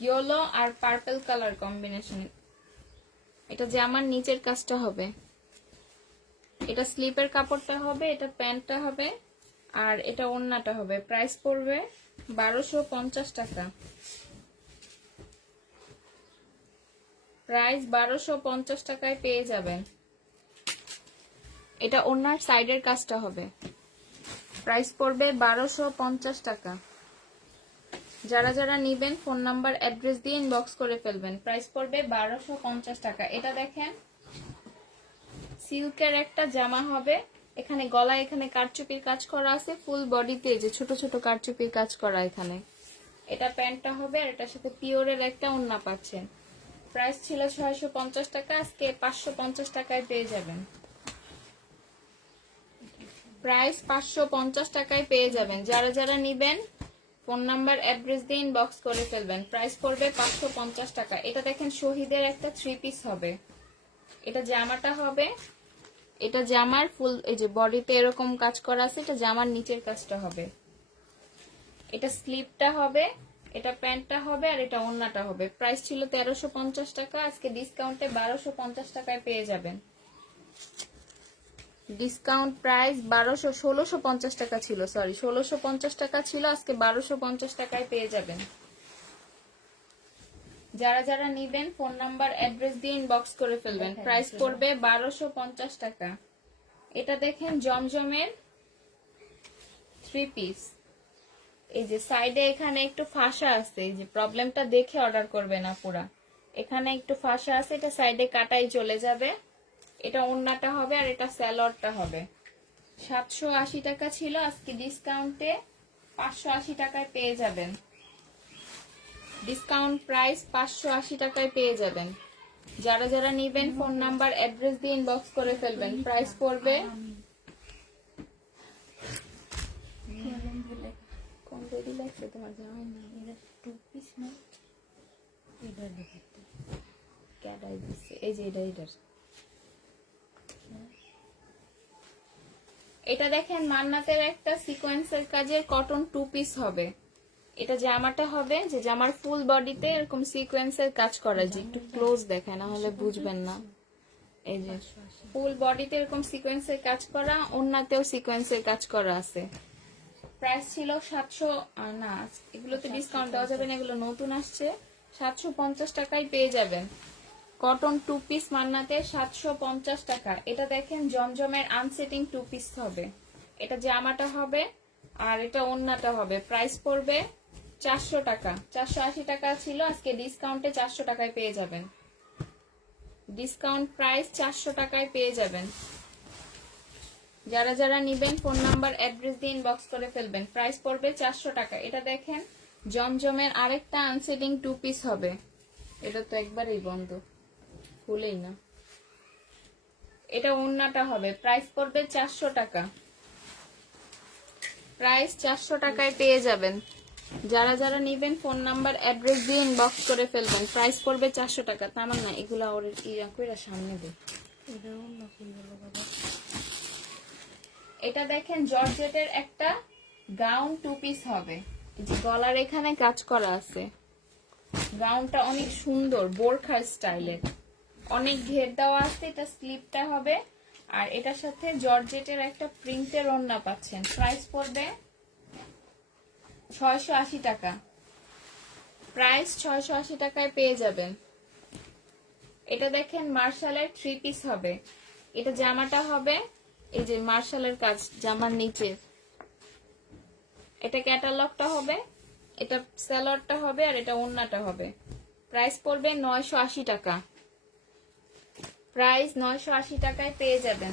ইয়েলো আর পার্পল কালার কম্বিনেশন, এটা জামার নিচের কাজটা হবে, এটা স্লিপের কাপড়টা হবে, এটা প্যান্টটা হবে, আর এটা ওড়নাটা হবে। প্রাইস পড়বে 1250 টাকা। প্রাইস 1250 টাকায় পেয়ে যাবেন। এটা ওড়নার সাইডের কাজটা হবে। প্রাইস পড়বে 1250 টাকা। যারা যারা নিবেন ফোন নাম্বার অ্যাড্রেস দিয়ে ইনবক্স করে ফেলবেন। প্রাইস পড়বে 1250 টাকা। এটা দেখেন সিল্কের একটা জামা হবে, এখানে গলায় এখানে কারচুপির কাজ করা আছে, ফুল বডিতে যে ছোট ছোট কারচুপির কাজ করা এখানে। এটা প্যান্টটা হবে, আর এটার সাথে পিওরের একটা ওড়না পাচ্ছেন। প্রাইস ছিল 650 টাকা, আজকে 550 টাকায় পেয়ে যাবেন। প্রাইস 550 টাকায় পেয়ে যাবেন। যারা যারা নিবেন ফোন নাম্বার অ্যাড্রেস দিয়ে ইনবক্স করে ফেলবেন। প্রাইস পড়বে 550 টাকা। এটা দেখেন শহীদের একটা 3 পিস হবে, এটা জামাটা হবে, এটা জামার ফুল এই যে বডিতে এরকম কাজ করা আছে, এটা জামার নিচের কাজটা হবে, এটা স্লিপটা হবে, এটা প্যান্টটা হবে, আর এটা ওড়নাটা হবে। প্রাইস ছিল 1350 টাকা, আজকে ডিসকাউন্টে 1250 টাকায় পেয়ে যাবেন। ডিসকাউন্ট প্রাইস 1650 টাকা ছিল, সরি 1650 টাকা ছিল, আজকে 1250 টাকায় পেয়ে যাবেন। যারা যারা নিবেন ফোন নাম্বার অ্যাড্রেস দিয়ে ইনবক্স করে ফেলবেন। প্রাইস পড়বে 1250 টাকা। এটা দেখেন জমজমের 3 পিস, এই যে সাইডে এখানে একটু ফাঁসা আছে, এই যে প্রবলেমটা দেখে অর্ডার করবে না পুরা, এখানে একটু ফাঁসা আছে, এটা সাইডে কাটাই চলে যাবে। এটা ওড়নাটা হবে, আর এটা সালোয়ারটা হবে। 780 টাকা ছিল, আজকে ডিসকাউন্টে 580 টাকায় পেয়ে যাবেন। ডিসকাউন্ট প্রাইস 580 টাকায় পেয়ে যাবেন। যারা যারা নিবেন ফোন নাম্বার অ্যাড্রেস দিয়ে ইনবক্স করে ফেলবেন। প্রাইস পড়বে কোন রেডি লাগছে তোমার জামাই না, এটা 2 পিস না, এটা দেখতে ক্যাডাই দিচ্ছে, এই যে এটার। এটা দেখেন মান্নাতের একটা সিকোয়েন্সের কাজের কটন 2 পিস হবে, এটা জামাটা হবে, যে জামার ফুল বডিতে এরকম সিকোয়েন্সের কাজ করা, যে একটু ক্লোজ দেখায় না হলে বুঝবেন না। এই যে ফুল বডিতে এরকম সিকোয়েন্সের কাজ করা, ওড়নাতেও সিকোয়েন্সের কাজ করা আছে। প্রাইস ছিল 700, না এগুলোতে ডিসকাউন্ট দেওয়া যাবে না, এগুলো নতুন আসছে। 750 টাকায় পেয়ে যাবেন কটন টু পিস মান্নাতে, 750 টাকা। এটা দেখেন জমজমের আনসেটিং টু পিস হবে, এটা জামাটা হবে আর এটা ওড়নাটা হবে। প্রাইস পড়বে 400 টাকা, 480 টাকা ছিল, আজকে ডিসকাউন্টে 400 টাকায় পেয়ে যাবেন। ডিসকাউন্ট প্রাইস 400 টাকায় পেয়ে যাবেন। যারা যারা নিবেন ফোন নাম্বার অ্যাড্রেস দিয়ে ইনবক্স করে ফেলবেন। প্রাইস পড়বে 400 টাকা। এটা দেখেন জমজমের আরেকটা আনসেটিং টু পিস হবে, এটা তো একবারেই বন্ধ, খুলেই না। এটা ওড়নাটা হবে, প্রাইস পড়বে 400 টাকা। প্রাইস 400 টাকায় পেয়ে যাবেন। যারা যারা নিবেন ফোন নাম্বার অ্যাড্রেস দিয়ে ইনবক্স করে ফেলবেন। প্রাইস পড়বে 400 টাকা। তামান না এগুলা ওর ইয়া কইরা সামনে দে। এটাও না কিনবো বাবা। এটা দেখেন জর্জেটের একটা গাউন টু পিস হবে, এই যে গলার এখানে কাজ করা আছে। গাউনটা অনেক সুন্দর, বোরখা স্টাইলের, অনেক ঘের দেওয়া আছে। এটা স্লিপটা হবে আর এটার সাথে জর্জেটের একটা প্রিন্টের ওড়না পাচ্ছেন। প্রাইস পড়বে 680 টাকা। প্রাইস 680 টাকায় পেয়ে যাবেন। এটা দেখেন মার্শালের থ্রি পিস হবে, এটা জামাটা হবে এই যে মার্শালের কাজ জামার নিচে, এটা ক্যাটালগটা হবে, এটা সালোয়ারটা হবে আর এটা ওড়নাটা হবে। প্রাইস পড়বে 980 টাকা। প্রাইস 980 টাকায় পেয়ে যাবেন।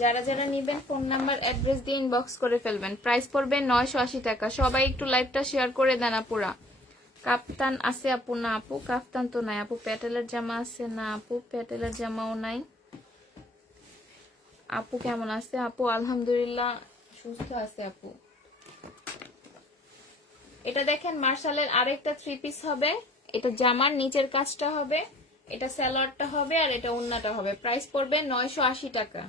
যারা যারা নিবেন ফোন নাম্বার অ্যাড্রেস দিয়ে ইনবক্স করে ফেলবেন। প্রাইস পড়বে 980 টাকা। সবাই একটু লাইভটা শেয়ার করে দেন আপুরা। কাপ্তান আছে আপু? না আপু কাপ্তান তো নাই আপু। প্যাটেলের জামা আছে? না আপু প্যাটেলের জামাও নাই। আপু কেমন আছে? আপু আলহামদুলিল্লাহ সুস্থ আছে আপু। এটা দেখেন মার্শালের আরেকটা থ্রি পিস হবে, এটা জামার নিচের কাজটা হবে, এটা সালোয়ারটা হবে আর এটা ওড়নাটা হবে। প্রাইস পড়বে 980 টাকা।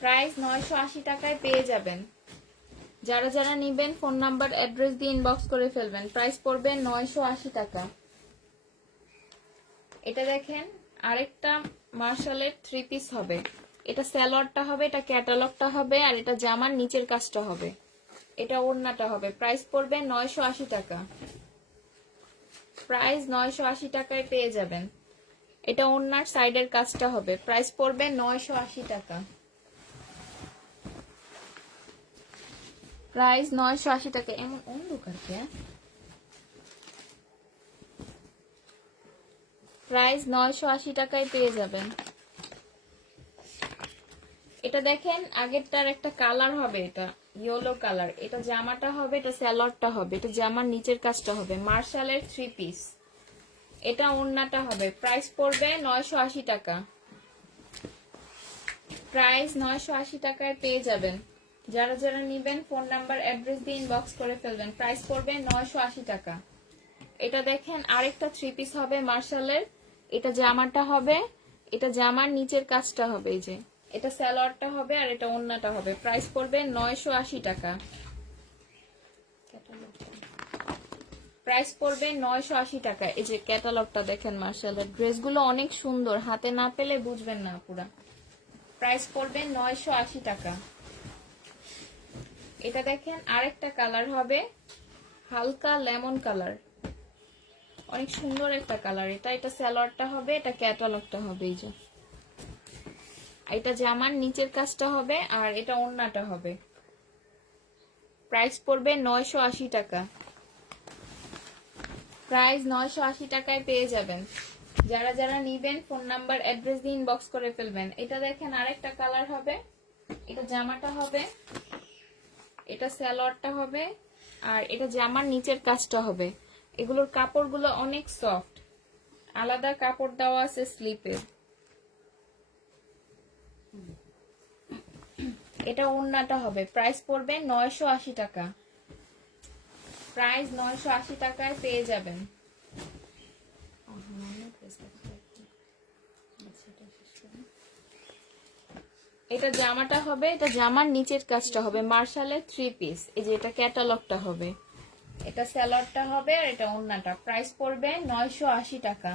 প্রাইস 980 টাকায় পেয়ে যাবেন। যারা যারা নিবেন ফোন নাম্বার অ্যাড্রেস দিয়ে ইনবক্স করে ফেলবেন। প্রাইস পড়বে 980 টাকা। এটা দেখেন আরেকটা মার্শালের থ্রি পিস হবে, এটা সালোয়ারটা হবে, এটা ক্যাটালগটা হবে আর এটা জামার নিচের কাজটা হবে, এটা ওড়নাটা হবে। প্রাইস পড়বে 980 টাকা। প্রাইস 980 টাকায় পেয়ে যাবেন। এটা ওড়নার সাইডের কাজটা হবে। প্রাইস পড়বে 980 টাকা। প্রাইস 980 টাকা। এমন অন্ধকার কে? প্রাইস 980 টাকায় পেয়ে যাবেন। এটা দেখেন আগেরটার একটা কালার হবে, এটা ইয়েলো কালার, এটা জামাটা হবে, এটা সালোয়ারটা হবে, এটা জামার নিচের কাজটা হবে। মার্শালের থ্রি পিস, এটা ওড়নাটা হবে। প্রাইস পড়বে 980 টাকা। প্রাইস 980 টাকায় পেয়ে যাবেন। যারা যারা নিবেন ফোন নাম্বার অ্যাড্রেস দিয়ে ইনবক্স করে ফেলবেন। প্রাইস পড়বে 980 টাকা। এটা দেখেন আরেকটা থ্রি পিস হবে মার্শালের, এটা জামাটা হবে, এটা জামার নিচের কাজটা হবে, এই যে এটা সালোয়ারটা হবে আর এটা ওড়নাটা হবে। প্রাইস পড়বে 980 টাকা। প্রাইস পড়বে 980 টাকা। এই যে ক্যাটালগটা দেখেন মার্শালের, ড্রেসগুলো অনেক সুন্দর, হাতে না পেলে বুঝবেন না পুরা। প্রাইস পড়বে 980 টাকা। এটা দেখেন আরেকটা কালার হবে, হালকা লেমন কালার, অনেক সুন্দর একটা কালার। এটা সালোয়ারটা হবে, এটা ক্যাটালগটা হবে, এই যে এটা জামার নিচের কাজটা হবে আর এটা ওড়নাটা হবে। প্রাইস পড়বে 980 টাকা। প্রাইস 980 টাকায় পেয়ে যাবেন। যারা যারা নিবেন ফোন নাম্বার অ্যাড্রেস দিয়ে ইনবক্স করে ফেলবেন। এটা দেখেন আরেকটা কালার হবে, এটা জামাটা হবে, এটা সালোয়ারটা হবে আর এটা জামার নিচের কাজটা হবে। এগুলোর কাপড়গুলো অনেক সফট, আলাদা কাপড় দেওয়া আছে স্লিপের। এটা ওড়নাটা হবে। প্রাইস পড়বে 980 টাকা। প্রাইস 980 টাকায় পেয়ে যাবেন। এটা জামাটা হবে, এটা জামার নিচের কাজটা হবে, মার্শালের থ্রি পিস। এই যে এটা ক্যাটালগটা হবে, এটা সালোয়ারটা হবে আর এটা ওড়নাটা। প্রাইস পড়বে 980 টাকা।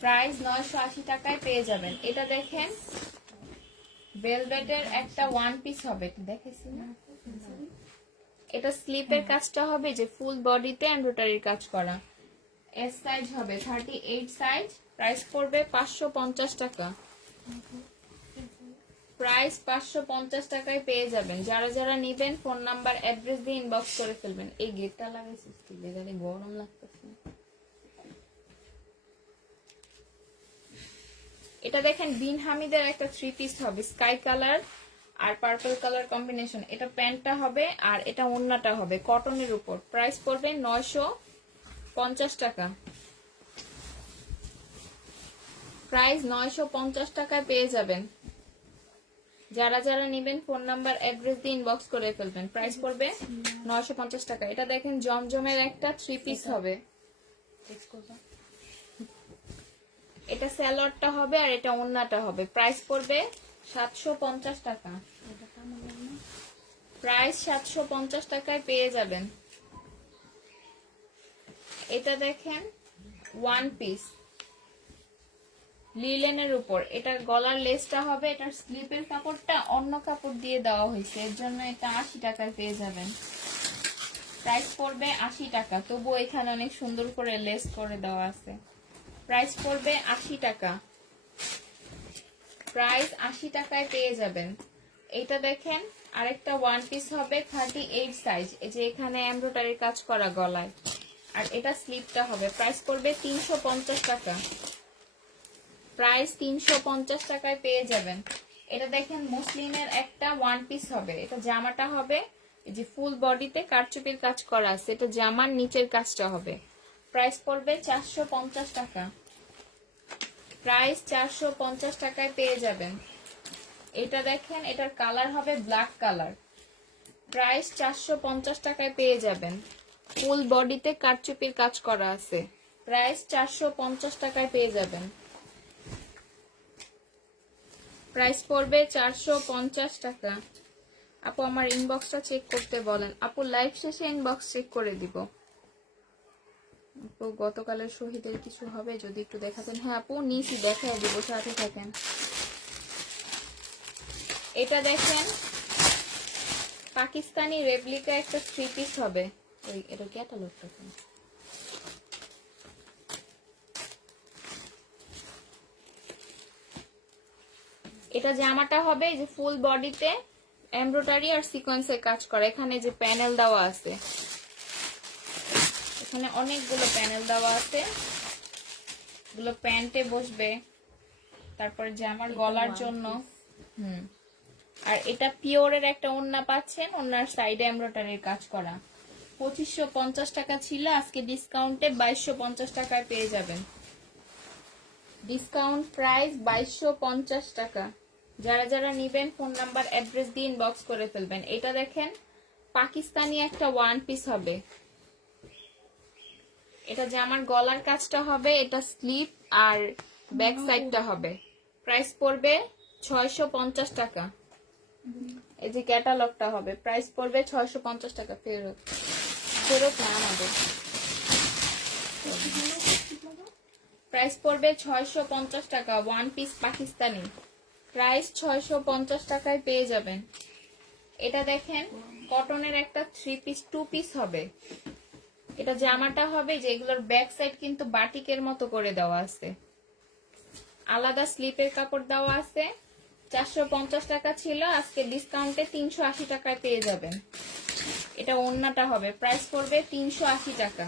প্রাইস 980 টাকায় পেয়ে যাবেন। এটা দেখেন ভেলভেটের একটা ওয়ান পিস হবে, এটা দেখেছি না? এটা স্লিপের কাজটা হবে যে ফুল বডিতে এমব্রয়ডারির কাজ করা। এস সাইজ হবে 38 সাইজ। প্রাইস পড়বে 550 টাকা। প্রাইস 550 টাকায় পেয়ে যাবেন। যারা যারা নিবেন ফোন নাম্বার অ্যাড্রেস দিয়ে ইনবক্স করে ফেলবেন। এই গেটটা লাগাইছি স্টিলে, জানি গরম লাগতেছে। এটা দেখেন বিন হামিদের একটা থ্রি পিস হবে, স্কাই কালার আর পার্পল কালার কম্বিনেশন। এটা প্যান্টটা হবে আর এটা ওড়নাটা হবে কটনের উপর। প্রাইস পড়বে 950 টাকা। প্রাইস 950 টাকায় পেয়ে যাবেন। যারা যারা নিবেন ফোন নাম্বার অ্যাড্রেস দিয়ে ইনবক্স করে ফেলবেন। প্রাইস পড়বে 950 টাকা। এটা দেখেন জমজমের একটা থ্রি পিস হবে। এটা স্যালোয়ারটা হবে আর এটা ওড়নাটা হবে। প্রাইস পড়বে 750 টাকা। প্রাইস 750 টাকায় পেয়ে যাবেন। এটা দেখেন ওয়ান পিস লিলেনের উপর। এটা গলার লেসটা হবে, এটার স্লিপের কাপড়টা অন্য কাপড় দিয়ে দেওয়া হয়েছে, এর জন্য এটা 80 টাকায় পেয়ে যাবেন। প্রাইস পড়বে 80 টাকা। তবুও এখানে অনেক সুন্দর করে লেস করে দেওয়া আছে। প্রাইস পড়বে 80 টাকা। প্রাইস 80 টাকায় পেয়ে যাবেন। এইটা দেখেন আরেকটা ওয়ান পিস হবে 38 সাইজ। এই যে এখানে এমব্রয়ডারির কাজ করা গলায়, আর এটা স্লিপটা হবে। প্রাইস পড়বে 350 টাকা। প্রাইস 350 টাকায় পেয়ে যাবেন। এটা দেখেন মুসলিনের একটা ওয়ান পিস হবে। এটা জামাটা হবে এই যে ফুল বডিতে কারচুপির কাজ করা আছে, এটা জামার নিচের কাজটা হবে। প্রাইস পড়বে 450 টাকা। প্রাইস 450 টাকায় পেয়ে যাবেন। এটা দেখেন এটার কালার হবে ব্ল্যাক কালার। প্রাইস 450 টাকায় পেয়ে যাবেন। ফুল বডিতে কারচুপির কাজ করা আছে। প্রাইস 450 টাকায় পেয়ে যাবেন। প্রাইস পড়বে 450 টাকা। আপু আমার ইনবক্সটা চেক করতে বলেন। আপু লাইভ শেষে ইনবক্স চেক করে দিব। আপু গতকালের শহীদের কিছু হবে যদি একটু দেখাতেন। হ্যাঁ আপু নিচে দেখায় দিব, সাথে থাকেন। এটা দেখেন পাকিস্তানি রেপ্লিকা একটা থ্রি পিস হবে। ওই এটা ক্যাটালগ দেখেন। এটা জামাটা হবে এই যে ফুল বডিতে এমব্রয়ডারি আর সিকোয়েন্সের কাজ করা। এখানে যে প্যানেল দেওয়া আছে, এখানে অনেকগুলো প্যানেল দেওয়া আছে, এগুলো প্যান্টে বসবে, তারপর জামার গলার জন্য। আর এটা পিওরের একটা ওড়না পাচ্ছেন, ওড়নার সাইডে এমব্রয়ডারির কাজ করা। 2550 টাকা ছিল, আজকে ডিসকাউন্টে 2250 টাকায় পেয়ে যাবেন। ডিসকাউন্ট প্রাইস 2250 টাকা। যারা যারা নিবেন ফোন নাম্বার অ্যাড্রেস দিয়ে ইনবক্স করে ফেলবেন। এটা দেখেন পাকিস্তানি একটা ওয়ান পিস হবে। এটা জামার গলার কাজটা হবে, এটা স্লিপ আর ব্যাক সাইডটা হবে। প্রাইস পড়বে 650 টাকা। এই যে ক্যাটালগটা হবে, প্রাইস পড়বে 650 টাকা। ফেরত ফেরত না আমাদের। প্রাইস পড়বে 650 টাকা। One piece Pakistani. প্রাইস 650 টাকায় পেয়ে যাবেন। এটা দেখেন কটনের একটা থ্রি পিস টু পিস হবে। এটা জামাটা হবে যে এগুলোর ব্যাক সাইড কিন্তু বাটিকের মতো করে দেওয়া আছে, আলাদা স্লিপের কাপড় দেওয়া আছে। 450 টাকা ছিল, আজকে ডিসকাউন্টে 380 টাকায় পেয়ে যাবেন। এটা ওড়নাটা হবে। প্রাইস পড়বে 380 টাকা।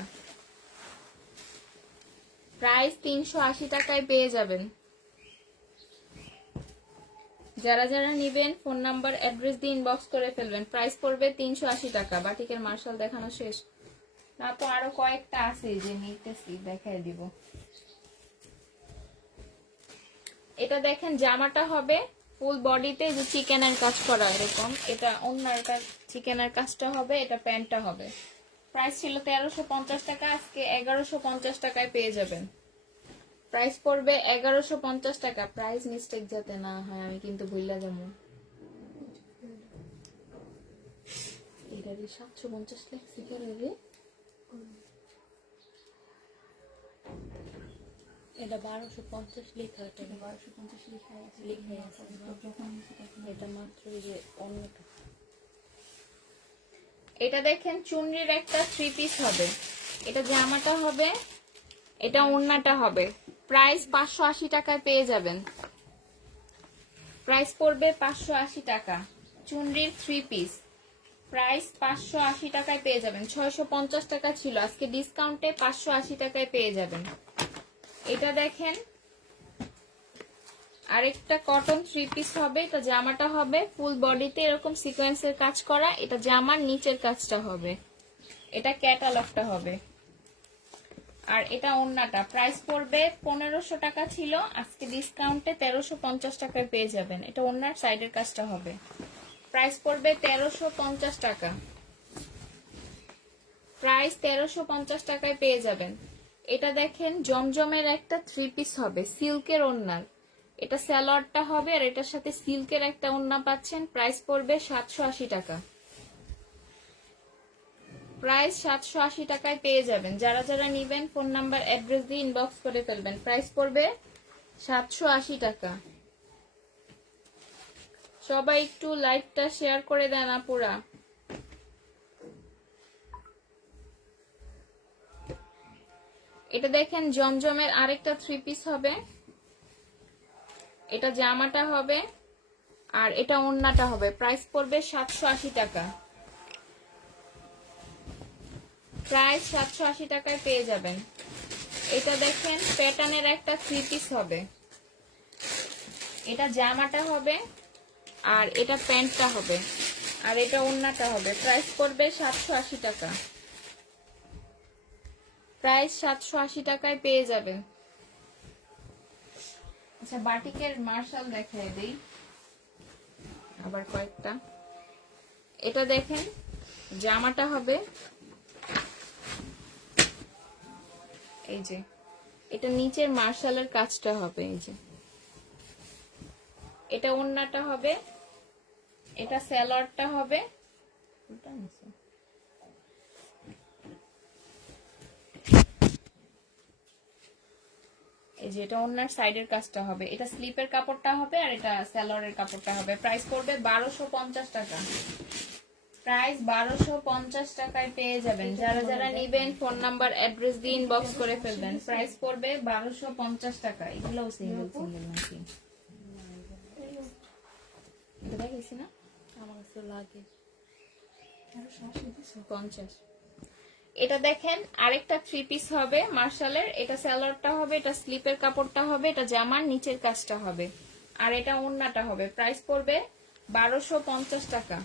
প্রাইস 380 টাকায় পেয়ে যাবেন। যারা যারা নিবেন ফোন নাম্বার অ্যাড্রেস দিয়ে ইনবক্স করে ফেলবেন। প্রাইস পড়বে 380 টাকা। বাটিকের মার্শাল দেখানো শেষ না তো, আরো কয়েকটা আছে যে নিতেছি, দেখাই দিব। এটা দেখেন জামাটা হবে ফুল বডিতে যে চিকেনের কাজ করা এরকম। এটা ওড়নাটা চিকেনের কাজটা হবে, এটা প্যান্টটা হবে। প্রাইস ছিল 1350 টাকা, আজকে 1150 টাকায় পেয়ে যাবেন। প্রাইস পড়বে 1150 টাকা। প্রাইস মিস্টেক যাতে না হয়, আমি কিন্তু ভুললা যাবো। এটা 750 লেখছি কেন রে? এটা 1250 লেখা আছে। 1250 লেখা আছে। লেখাই আছে। যখন নিচে তখন এটা মাত্র এই যে অন্যটা। এটা দেখেন চুনরির একটা 3 পিস হবে, এটা জামাটা হবে, এটা ওড়নাটা হবে। প্রাইস 580 টাকায় পেয়ে যাবেন। প্রাইস পড়বে 580 টাকা। চুনরির 3 পিস প্রাইস 580 টাকায় পেয়ে যাবেন। 650 টাকা ছিল, আজকে ডিসকাউন্টে 580 টাকায় পেয়ে যাবেন। এটা দেখেন আরেকটা কটন 3 পিস হবে, এটা জামাটা হবে ফুল বডিতে এরকম সিকোয়েন্সের কাজ করা, এটা জামার নিচের কাজটা হবে, এটা ক্যাটালগটা হবে। আর এটা ওড়নাটা প্রাইস পড়বে 1500 টাকা ছিল, আজকে ডিসকাউন্টে 1350 টাকায় পেয়ে যাবেন। এটা ওড়নার সাইডের কাজটা হবে, প্রাইস পড়বে 1350 টাকা। প্রাইস 1350 টাকায় পেয়ে যাবেন। এটা দেখেন জমজমের একটা 3 পিস হবে সিল্কের ওড়নার, এটা সালোয়ারটা হবে আর এটার সাথে সিল্কের একটা ওড়না পাচ্ছেন। প্রাইস পড়বে 780 টাকা। প্রাইস 780 টাকায় পেয়ে যাবেন। যারা যারা নিবেন ফোন নাম্বার অ্যাড্রেস দিয়ে ইনবক্স করে ফেলবেন। প্রাইস পড়বে 780 টাকা। সবাই একটু লাইভটা শেয়ার করে দেন আপুরা। এটা দেখেন জমজমের আরেকটা 3 পিস হবে, এটা জামাটা হবে আর এটা ওড়নাটা হবে। প্রাইস পড়বে 780 টাকা। প্রাইস 780 টাকায় পেয়ে যাবেন। এটা দেখেন প্যাটার্নের একটা 3 পিস হবে, এটা জামাটা হবে আর এটা প্যান্টটা হবে আর এটা ওড়নাটা হবে। প্রাইস পড়বে 780 টাকা। প্রাইস 780 টাকায় পেয়ে যাবেন। আচ্ছা বাটিকের মার্শাল দেখাই দেই আবার কয়েকটা। এটা দেখেন জামাটা হবে এই যে, এটা নিচের মার্শালের কাজটা হবে এই যে, এটা ওড়নাটা হবে, এটা সালোয়ারটা হবে, এই যে এটা ওড়নার সাইডের কাজটা হবে, এটা স্লিপের কাপড়টা হবে আর এটা সালোয়ারের কাপড়টা হবে। প্রাইস পড়বে 1250 টাকা। প্রাইস 1250 টাকায় পেয়ে যাবেন। যারা যারা নিবেন ফোন নাম্বার অ্যাড্রেস দিয়ে ইনবক্স করে ফেলবেন। প্রাইস পড়বে 1250 টাকা। এগুলোও সিঙ্গেল সিঙ্গেল নাকি এটা দেখাইছি না? আমার কাছে লাগে 50। এটা দেখেন আরেকটা 3 পিস হবে মার্শালের, এটা সালোয়ারটা হবে, এটা স্লিপের কাপড়টা হবে, এটা জামার নিচের কাজটা হবে আর এটা ওড়নাটা হবে। প্রাইস পড়বে 1250 টাকা।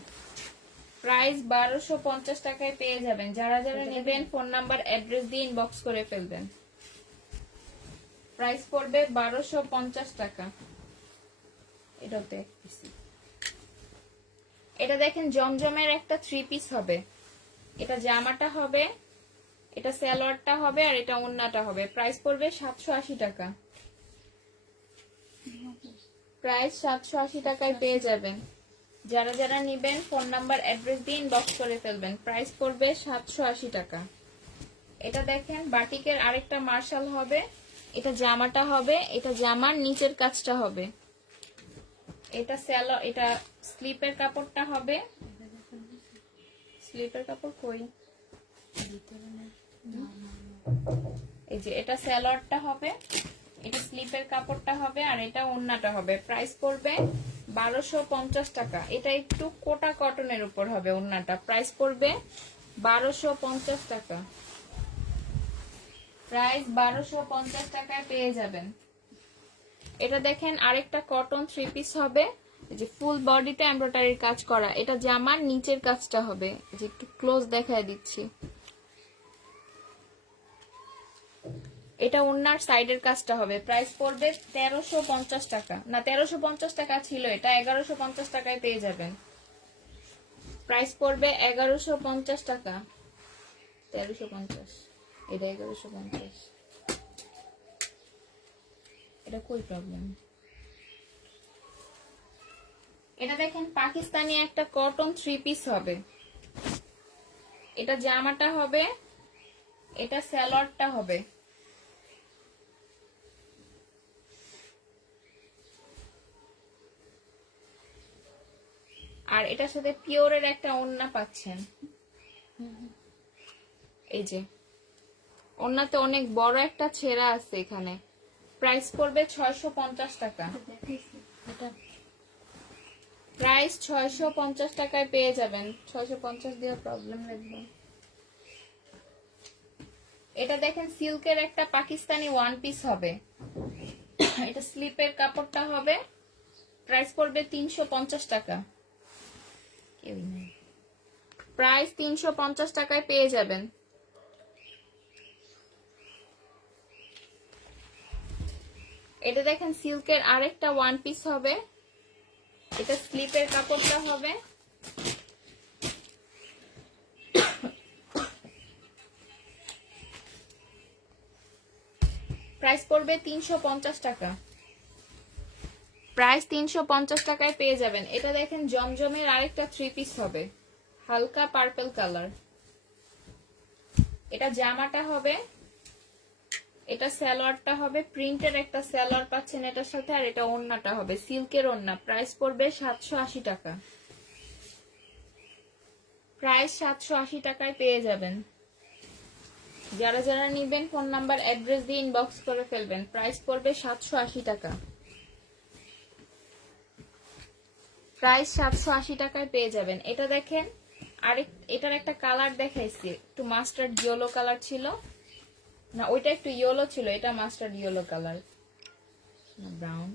প্রাইস 1250 টাকায় পেয়ে যাবেন। যারা যারা নেবেন ফোন নাম্বার অ্যাড্রেস দিয়ে ইনবক্স করে ফেলবেন। প্রাইস পড়বে 1250 টাকা। এটাতে এটা দেখেন জমজমের একটা 3 পিস হবে, এটা জামাটা হবে, এটা সালোয়ারটা হবে আর এটা ওড়নাটা হবে। প্রাইস পড়বে 780 টাকা। প্রাইস 780 টাকায় পেয়ে যাবেন। যারা যারা নিবেন ফোন নাম্বার অ্যাড্রেস দিয়ে ইনবক্স করে ফেলবেন। প্রাইস পড়বে 780 টাকা। এটা দেখেন বাটিকের আরেকটা মার্শাল হবে, এটা জামাটা হবে, এটা জামার নিচের কাজটা হবে, এটা এটা স্লিপের কাপড়টা হবে। স্লিপের কাপড় কই? এই যে এটা সালোয়ারটা হবে, এটা স্লিপের কাপড়টা হবে আর এটা ওড়নাটা হবে। প্রাইস পড়বে 1250 টাকা। এটা একটু কোটা কটনের উপর হবে ওড়নাটা। প্রাইস পড়বে 1250 টাকা। প্রাইস 1250 টাকায় পেয়ে যাবেন। এটা দেখেন আরেকটা কটন 3 পিস হবে, যে ফুল বডিতে এমব্রয়ডারির কাজ করা, এটা জামার নিচের কাজটা হবে, যে একটু ক্লোজ দেখায় দিচ্ছি। এটা ওড়নার সাইডের কাজটা হবে। প্রাইস পড়বে 1350 টাকা। না 1350 টাকা ছিল, এটা 1150 টাকায় পেয়ে যাবেন। প্রাইস পড়বে 1150 টাকা। 1350, এটা 1150। এটা কই প্রবলেম? এটা দেখেন পাকিস্তানি একটা কটন 3 পিস হবে, এটা জামাটা হবে, এটা সালোয়ারটা হবে, আর এটার সাথে পিওরের একটা ওড়না পাচ্ছেন, এই যে ওড়নাতে অনেক বড় একটা ছেঁড়া আছে এখানে। প্রাইস পড়বে 650 টাকা। দেখাইছি এটা প্রাইস 650 টাকায় পেয়ে যাবেন। 650 দিয়ে প্রবলেম লাগবে। এটা দেখেন সিল্কের একটা পাকিস্তানি ওয়ান পিস হবে, এটা স্লিপের কাপড়টা হবে। প্রাইস পড়বে 350 টাকা। কেউই নাই। প্রাইস 350 টাকায় পেয়ে যাবেন। এটা দেখেন সিল্কের আরেকটা ওয়ান পিস হবে, এটা স্লিপের কাপড়টা হবে। প্রাইস পড়বে 350 টাকা। প্রাইস 350 টাকায় পেয়ে যাবেন। এটা দেখেন জমজমের আরেকটা থ্রি পিস হবে, হালকা পার্পল কালার। এটা জামাটা হবে, এটা সালোয়ারটা হবে, প্রিন্টের একটা সালোয়ার পাচ্ছেন এটার সাথে, আর এটা ওড়নাটা হবে সিল্কের ওড়না। প্রাইস পড়বে 780 টাকা। প্রাইস 780 টাকায় পেয়ে যাবেন। যারা যারা নিবেন ফোন নাম্বার অ্যাড্রেস দিয়ে ইনবক্স করে ফেলবেন। প্রাইস পড়বে 780 টাকা। প্রাইস 780 টাকায় পেয়ে যাবেন। এটা দেখেন এটার একটা কালার দেখাইছি, একটু মাস্টার্ড ইয়েলো কালার ছিল না, ওইটা একটু ইয়েলো ছিল, এটা মাস্টার্ড ইয়েলো কালার না ব্রাউন।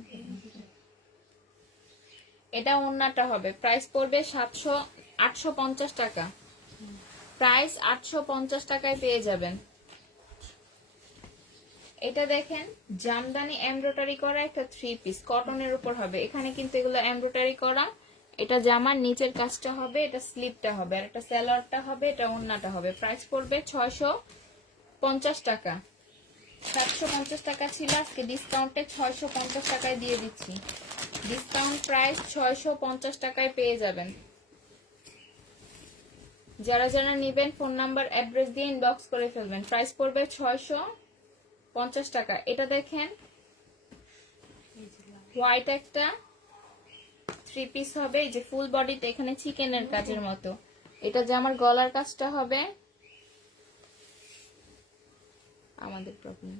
এটা ওড়নাটা হবে। প্রাইস পড়বে 850 টাকা। প্রাইস 850 টাকায় পেয়ে যাবেন। এটা দেখেন জামদানি এমব্রয়ডারি করা একটা থ্রি পিস কটনের উপর হবে, এখানে কিন্তু এগুলো এমব্রয়ডারি করা। এটা জামার নিচের কাজটা হবে, এটা স্লিপটা হবে, আর এটা সালোয়ারটা হবে, এটা ওড়নাটা হবে। প্রাইস পড়বে 650 টাকা। 750 টাকা ছিল, আজকে ডিসকাউন্টে 650 টাকায় দিয়ে দিচ্ছি। ডিসকাউন্ট প্রাইস 650 টাকায় পেয়ে যাবেন। যারা যারা নিবেন ফোন নাম্বার অ্যাড্রেস দিয়ে ইনবক্স করে ফেলবেন। প্রাইস পড়বে 650 টাকা। এটা দেখেন হোয়াইট একটা থ্রি পিস হবে, এই যে ফুল বডিতে এখানে চিকেনের কাজের মতো। এটা যে আমার গলার কাজটা হবে, আমাদের প্রবলেম।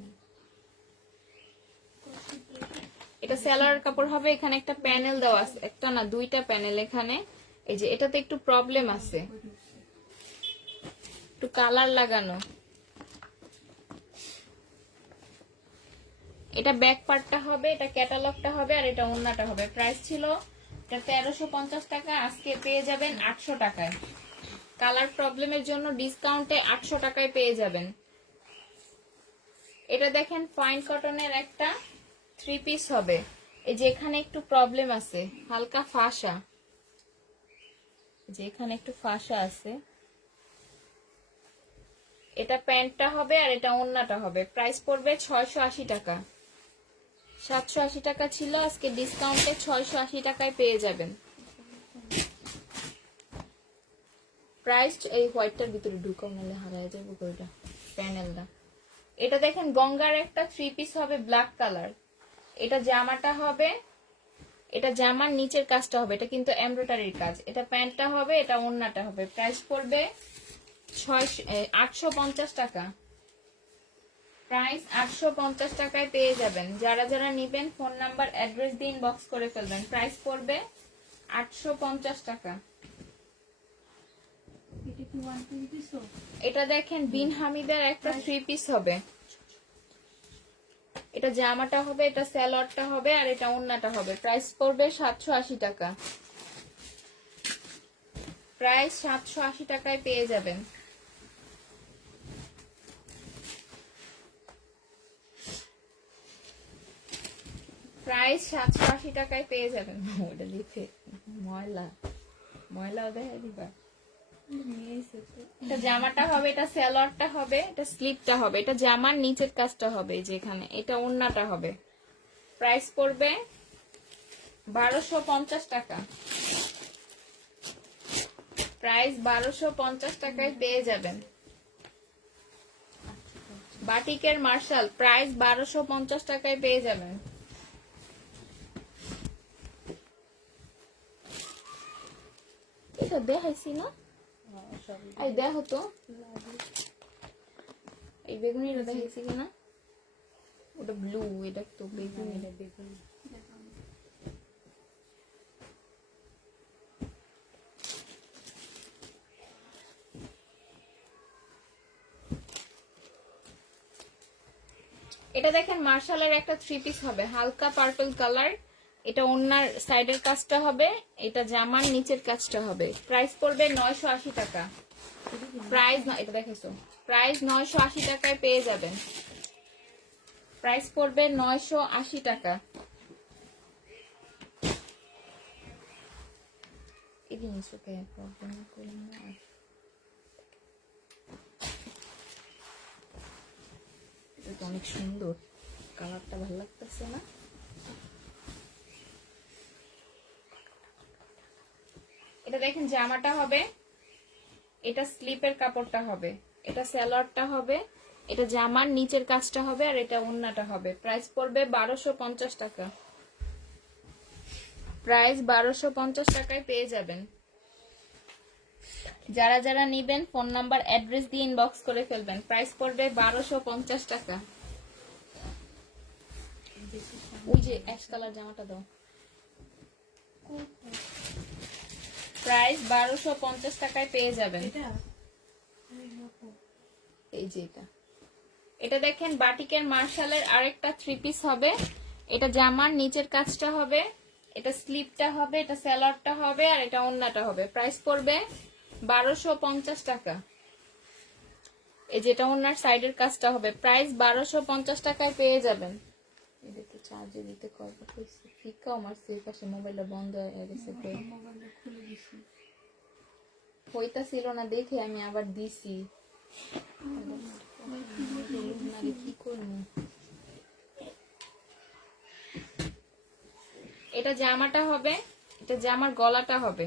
এটা সালোয়ার কাপড় হবে, এখানে একটা প্যানেল দেওয়া আছে, একটা না দুইটা প্যানেল এখানে। এই যে এটাতে একটু প্রবলেম আছে, একটু কালার লাগানো। এটা ব্যাক পার্টটা হবে, এটা ক্যাটালগটা হবে, আর এটা ওড়নাটা হবে। প্রাইস ছিল এটা 1350 টাকা, আজকে পেয়ে যাবেন 800 টাকায়। কালার প্রবলেমের জন্য ডিসকাউন্টে 800 টাকায় পেয়ে যাবেন। এটা দেখেন ফাইন কটনের একটা থ্রি পিস হবে, এই যে এখানে একটু প্রবলেম আছে, হালকা ফাঁসা, যে এখানে একটু ফাঁসা আছে। এটা প্যান্টটা হবে, আর এটা ওড়নাটা হবে। প্রাইস পড়বে 680 টাকা। 780 টাকা ছিল, আজকে ডিসকাউন্টে 680 টাকায় পেয়ে যাবেন। প্রাইস এই হোয়াইটটার ভিতরে ঢুকাও, নাহলে হারায় যাবে ওইটা প্যানেলটা। এটা দেখেন গঙ্গার একটা থ্রি পিস হবে ব্ল্যাক কালার, এটা জামাটা হবে, এটা জামার নিচের কাজটা হবে, এটা কিন্তু এমব্রয়ডারির কাজ। এটা প্যান্টটা হবে, এটা ওড়নাটা হবে। প্রাইস পড়বে 850 টাকা। প্রাইস 850 টাকায় পেয়ে যাবেন। যারা যারা নিবেন ফোন নাম্বার অ্যাড্রেস দিয়ে ইনবক্স করে ফেলবেন। প্রাইস পড়বে 850 টাকা। এটা কি ওয়ান পিস দিছো? এটা দেখেন বিন হামিদের একটা থ্রি পিস হবে, এটা জামাটা হবে, এটা সালোয়ারটা হবে, আর এটা ওড়নাটা হবে। প্রাইস পড়বে 780 টাকা। প্রাইস 780 টাকায় পেয়ে যাবেন। প্রাইস 780 টাকায় পেয়ে যাবেন। ওটা লিখে ময়লা ময়লাও দেখা দিবা। এটা জামাটা হবে, এটা সালোয়ারটা হবে, এটা স্লিপটা হবে, এটা জামার নিচের কাজটা হবে যেখানে, এটা ওড়নাটা হবে। প্রাইস পড়বে 1250 টাকা। প্রাইস 1250 টাকায় পেয়ে যাবেন। বাটিকের মার্শাল প্রাইস 1250 টাকায় পেয়ে যাবেন। বেগুনিটা দেখাইছি না? সব এই দেখো তো এই বেগুনিটা দেখাইছি কিনা? ওটা ব্লু, এটা তো বেগুনি। এটা দেখুন এটা দেখেন মার্শালের একটা 3 পিস হবে, হালকা পার্পল কালার। এটা ওন্নার সাইডের কাজটা হবে, এটা জামার নিচের কাজটা হবে। প্রাইস পড়বে 980 টাকা। প্রাইস এটা দেখেছো, প্রাইস 980 টাকায় পেয়ে যাবেন। প্রাইস পড়বে 980 টাকা। এই জিনিস ওকে প্রবলেম করে না। এটা অনেক সুন্দর, কালারটা ভালো লাগতেছে না? এটা দেখেন জামাটা হবে, এটা স্লিপের কাপড়টা হবে, এটা সালোয়ারটা হবে, এটা জামার নিচের কাজটা হবে, আর এটা ওন্নাটা হবে। প্রাইস পড়বে 1250 টাকা। প্রাইস 1250 টাকায় পেয়ে যাবেন। যারা যারা নিবেন ফোন নাম্বার অ্যাড্রেস দিয়ে ইনবক্স করে ফেলবেন। প্রাইস পড়বে 1250 টাকা। ওই যে অ্যাশ কালার জামাটা দাও। প্রাইস 1250 টাকায় পেয়ে যাবেন। এই যে এটা দেখেন বাটিকের মার্শালের আরেকটা 3 পিস হবে। এটা জামার নিচের কাজটা হবে, এটা স্লিপটা হবে, এটা সালোয়ারটা হবে, আর এটা ওন্নাটা হবে। প্রাইস পড়বে 1250 টাকা। এই যেটা ওন্নার সাইডের কাজটা হবে, প্রাইস 1250 টাকায় পেয়ে যাবেন। এটা তো চার্জে দিতে করব কইছি, ফিকা আমার সেই পাশে মোবাইলটা বন্ধ হয়ে গেছে, মোবাইলটা খুলে দিছি। হইতা ছিল না দেখে আমি আবার দিছি। কি করবো? এটা জামাটা হবে, এটা জামার গলাটা হবে।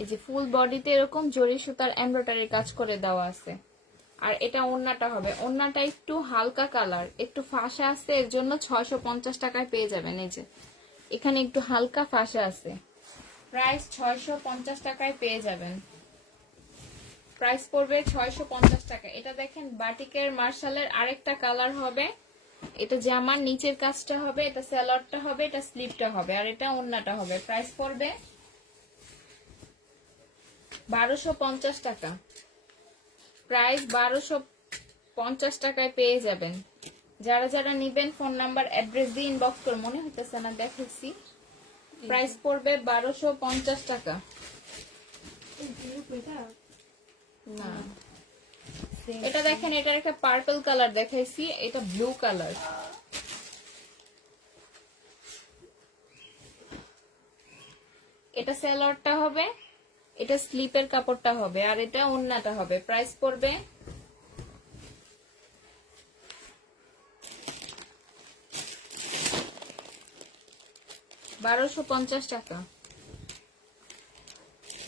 এই যে ফুল বডিতে এরকম জরি সুতার এমব্রয়ডারি কাজ করে দেওয়া আছে। আর এটা ওন্নাটা হবে, ওন্নাটা একটু হালকা কালার, একটু ফাঁসা আছে, এর জন্য 650 টাকায় পেয়ে যাবেন। এই যে এখানে একটু হালকা ফাঁসা আছে, প্রাইস 650 টাকায় পেয়ে যাবেন। প্রাইস পড়বে 650 টাকা। এটা দেখেন বাটিকের মার্শালের আরেকটা কালার হবে, এটা জামার নিচের কাজটা হবে, এটা সালোয়ারটা হবে, এটা স্লিপটা হবে, আর এটা ওন্নাটা হবে। প্রাইস পড়বে 1250 টাকা। প্রাইস 1250 টাকায় পেয়ে যাবেন। যারা যারা নিবেন ফোন নাম্বার অ্যাড্রেস দিয়ে ইনবক্স করে। মনে হইতেছে না দেখেছি। প্রাইস পড়বে 1250 টাকা। না এটা দেখেন, এটার একটা পার্পল কালার দেখাইছি, এটা ব্লু কালার। এটা সালোয়ারটা হবে, এটা স্লিপের কাপড়টা হবে, আর এটা ওন্নাটা হবে। প্রাইস পড়বে 1250 টাকা।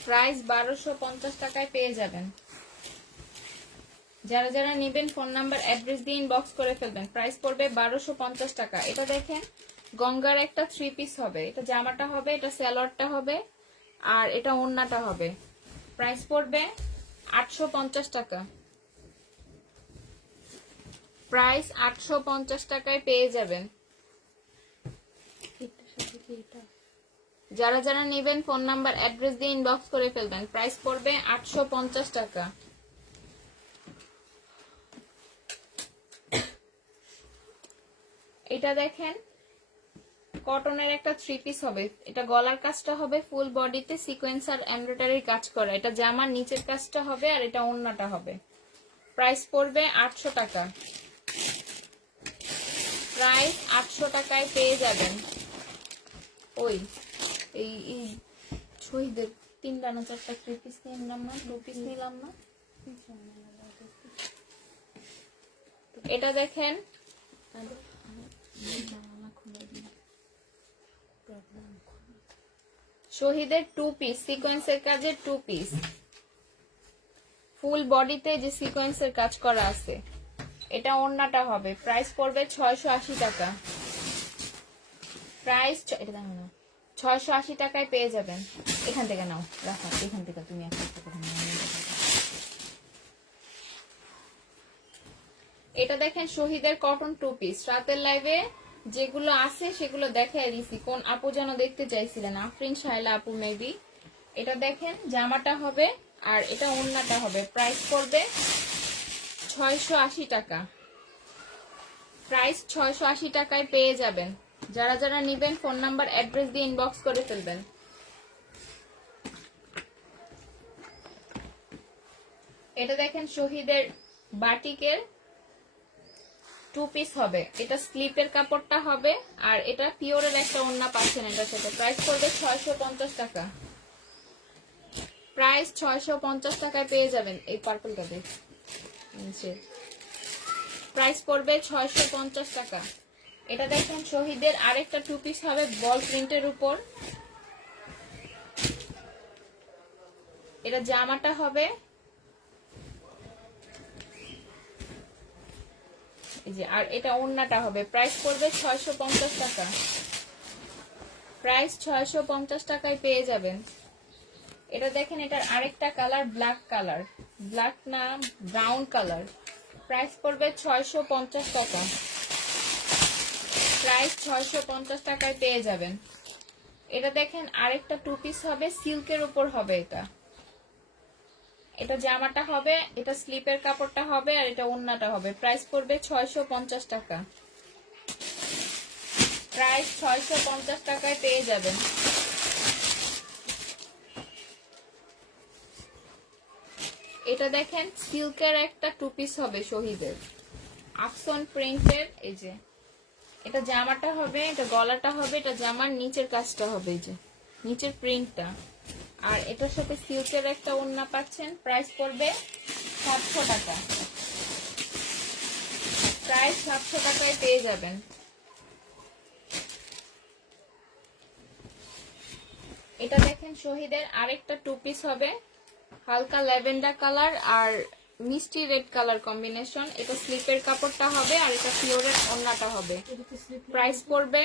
প্রাইস 1250 টাকায় পেয়ে যাবেন। যারা যারা নেবেন ফোন নাম্বার অ্যাড্রেস দিয়ে ইনবক্স করে ফেলবেন। প্রাইস পড়বে 1250 টাকা। এটা দেখেন গঙ্গার একটা 3 পিস হবে, এটা জামাটা হবে, এটা সালোয়ারটা হবে, আর এটা ওন্নাটা হবে। প্রাইস পড়বে 850 টাকা। প্রাইস 850 টাকায় পেয়ে যাবেন। যারা যারা নেবেন ফোন নাম্বার অ্যাড্রেস দিয়ে ইনবক্স করে ফেলবেন। প্রাইস পড়বে 850 টাকা। এটা দেখেন কটনের একটা 3 পিস হবে, এটা গলার কাজটা হবে ফুল বডিতে সিকোয়েন্স আর এমব্রয়ডারির কাজ করা, এটা জামার নিচের কাজটা হবে, আর এটা ওন্নাটা হবে। প্রাইস পড়বে 800 টাকা। প্রাইস 800 টাকায় পেয়ে যাবেন। ওই এই শহীদের 3টা না 4টা 3 পিস নিলাম না, 2 পিস নিলাম না। এটা দেখেন শহীদের 2 পিস সিকোয়েন্সের কাজের 2 পিস, ফুল বডিতে যে সিকোয়েন্সের কাজ করা আছে, এটা ওন্নাটা হবে। প্রাইস পড়বে 680 টাকা। প্রাইস এটা দেখো না 680 টাকায় পেয়ে যাবেন। এখান থেকে নাও, রাখো এখান থেকে তুমি একটা করে নাও। এটা দেখেন শহীদের কটন টু পিস। রাতের লাইভে যেগুলো আছে সেগুলো দেখাই দিছি। কোন আপু যেন দেখতে চাইছিলেন, আফরিন শাইলা আপু মেবি। এটা দেখেন জামাটা হবে আর এটা ওড়নাটা হবে। প্রাইস পড়বে 680 টাকা। প্রাইস 680 টাকায় পেয়ে যাবেন। যারা যারা নিবেন ফোন নাম্বার অ্যাড্রেস দিয়ে ইনবক্স করে ফেলবেন। এটা দেখেন শহীদের বাটিকের টু পিস হবে। এটা স্লিপের কাপড়টা হবে আর এটা পিওরের একটা ওড়না পাচ্ছেন এটার সাথে। প্রাইস পড়বে 650 টাকা। প্রাইস 650 টাকায় পেয়ে যাবেন। এই পার্পলটা দেখ, প্রাইস পড়বে 650 টাকা। এটা দেখেন শহীদের আরেকটা টু পিস হবে বল প্রিন্টের উপর। এটা জামাটা হবে এই যে, আর এটা ওড়নাটা হবে। প্রাইস পড়বে 650 টাকা। প্রাইস 650 টাকায় পেয়ে যাবেন। এটা দেখেন এটার আরেকটা কালার ব্ল্যাক কালার, ব্ল্যাক না ব্রাউন কালার। প্রাইস পড়বে 650 টাকা। প্রাইস 650 টাকায় পেয়ে যাবেন। এটা দেখেন আরেকটা টু পিস হবে সিল্কের উপর হবে। এটা জামাটা হবে, এটা স্লিপের কাপড়টা হবে আর এটা ওড়নাটা হবে। প্রাইস পড়বে 650 টাকা। প্রাইস 650 টাকায় পেয়ে যাবেন। এটা দেখেন সিল্কের একটা টু পিস হবে শহীদের, আফসন প্রিন্টের। এই যে এটা জামাটা হবে, এটা গলাটা হবে, এটা জামার নিচের কাজটা হবে, এই যে নিচের প্রিন্টটা। আর এটার সাথে সিল্কের একটা ওড়না পাচ্ছেন। প্রাইস পড়বে 700 টাকা। প্রাইস 700 টাকায় পেয়ে যাবেন। এটা দেখেন শহীদের আরেকটা টু পিস হবে হালকা ল্যাভেন্ডার কালার আর মিষ্টি রেড কালার কম্বিনেশন। এটা স্লিপের কাপড়টা হবে আর এটা পিওরের ওড়নাটা হবে। প্রাইস পড়বে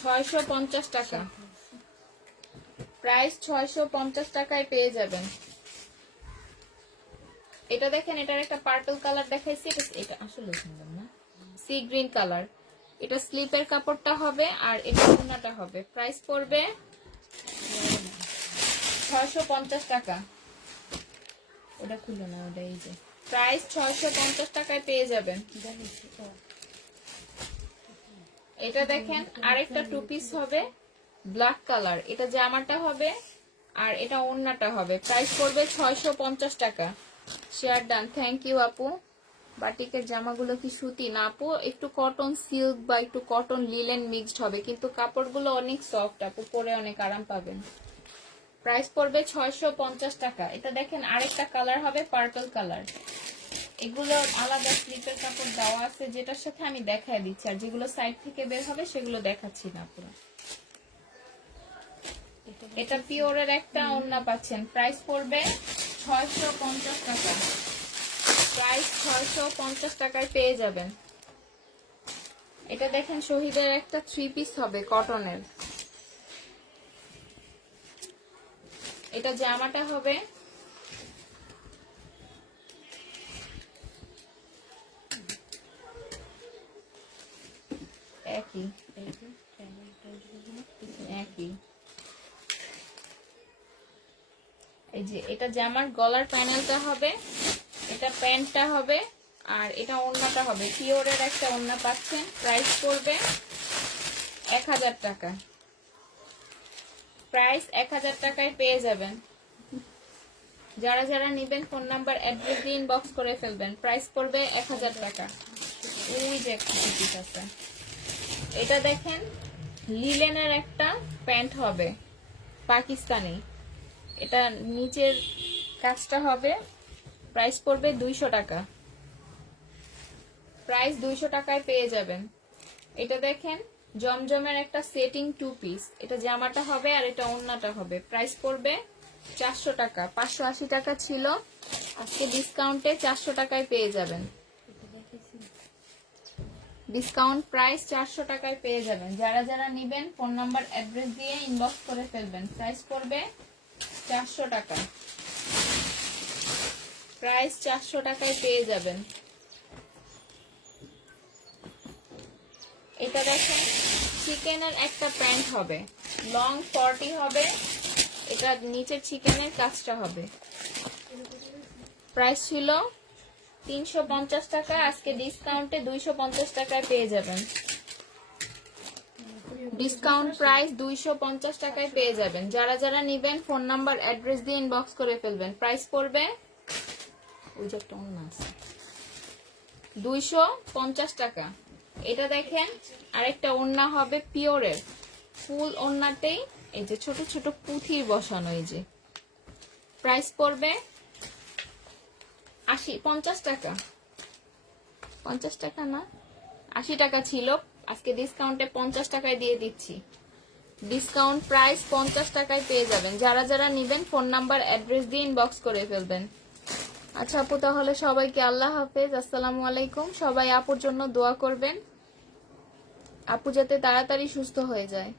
650 টাকা। প্রাইস 650 টাকায় পেয়ে যাবেন। এটা দেখেন এটার একটা পার্পল কালার দেখাইছি, এটা আসলে সুন্দর না, সি গ্রিন কালার। এটা স্লিপের কাপড়টা হবে আর এটা ওড়নাটা হবে। প্রাইস পড়বে 650 টাকা। ওটা খুললো না, ওটা এই যে প্রাইস 650 টাকায় পেয়ে যাবেন। এটা দেখেন আরেকটা টু পিস হবে ব্ল্যাক কালার। এটা জামাটা হবে আর এটা ওড়নাটা হবে। প্রাইস পড়বে 650 টাকা। শেয়ার ডান, থ্যাংক ইউ আপু। বাটিকের জামাগুলো কি সুতি না আপু? একটু কটন সিল্ক বা একটু কটন লিলেন মিক্সড হবে, কিন্তু কাপড়গুলো অনেক সফট আপু, পরে অনেক আরাম পাবেন। প্রাইস পড়বে 650 টাকা। এটা দেখেন আরেকটা কালার হবে পার্পল কালার। এগুলো আলাদা স্লিপের কাপড় দেওয়া আছে, যেটার সাথে আমি দেখাই দিচ্ছি, আর যেগুলো সাইড থেকে বের হবে সেগুলো দেখাচ্ছি না পুরো। এটা পিওরের একটা ওড়না পাচ্ছেন। প্রাইস পড়বে 650 টাকা। প্রাইস 650 টাকায় পেয়ে যাবেন। এটা দেখেন শহীদের একটা থ্রি পিস হবে কটনের। এটা জামাটা হবে একই একই। এই যে এটা জামার গলার প্যানেলটা হবে, এটা প্যান্টটা হবে আর এটা ওড়নাটা হবে। পিওরের একটা ওড়না পাচ্ছেন। প্রাইস পড়বে 1000 টাকা। প্রাইস 1000 টাকায় পেয়ে যাবেন। যারা যারা নিবেন ফোন নাম্বার অ্যাড্রেস দিয়ে ইনবক্স করে ফেলবেন। প্রাইস পড়বে 1000 টাকা। ওই যে একটা পিস আছে। এটা দেখেন লিলেনের একটা প্যান্ট হবে পাকিস্তানি। এটা নিচের কাজটা হবে। প্রাইস পড়বে 200 টাকা। প্রাইস 200 টাকায় পেয়ে যাবেন। এটা দেখেন জমজমের একটা সেটিং টু পিস। এটা জামাটা হবে আর এটা ওড়নাটা হবে। প্রাইস পড়বে 400 টাকা। 580 টাকা ছিল, আজকে ডিসকাউন্টে 400 টাকায় পেয়ে যাবেন। ডিসকাউন্ট প্রাইস 400 টাকায় পেয়ে যাবেন। যারা যারা নেবেন ফোন নাম্বার অ্যাড্রেস দিয়ে ইনবক্স করে ফেলবেন। প্রাইস পড়বে 400 টাকা। প্রাইস 400 টাকায় পেয়ে যাবেন। এটা দেখেন চিকেনের একটা প্যান্ট হবে, লং 40 হবে, এটা নিচের চিকেনের কাজটা হবে। প্রাইস ছিল 350 টাকা, আজকে ডিসকাউন্টে 250 টাকায় পেয়ে যাবেন। ডিসকাউন্ট প্রাইস 250 টাকায় পেয়ে যাবেন। যারা যারা নেবেন ফোন নাম্বার অ্যাড্রেস দিয়ে ইনবক্স করে ফেলবেন। প্রাইস পড়বে ওই যে একটা অন্য আছে 250 টাকা। এটা দেখেন আরেকটা ওড়না হবে পিওরের, ফুল ওড়নাতেই এই যে ছোট ছোট পুঁথির বসানো। এই যে প্রাইস পড়বে 50 টাকা। 50 টাকা না, 80 টাকা ছিল, আজকে ডিসকাউন্টে 50 টাকায় দিয়ে দিচ্ছি। ডিসকাউন্ট প্রাইস 50 টাকায় পেয়ে যাবেন। যারা যারা নেবেন ফোন নাম্বার অ্যাড্রেস দিয়ে ইনবক্স করে ফেলবেন। আচ্ছা আপু, তাহলে সবাইকে আল্লাহ হাফেজ, আসসালামু আলাইকুম। সবাই আপুর জন্য দোয়া করবেন, আপু যাতে তাড়াতাড়ি সুস্থ হয়ে যায়।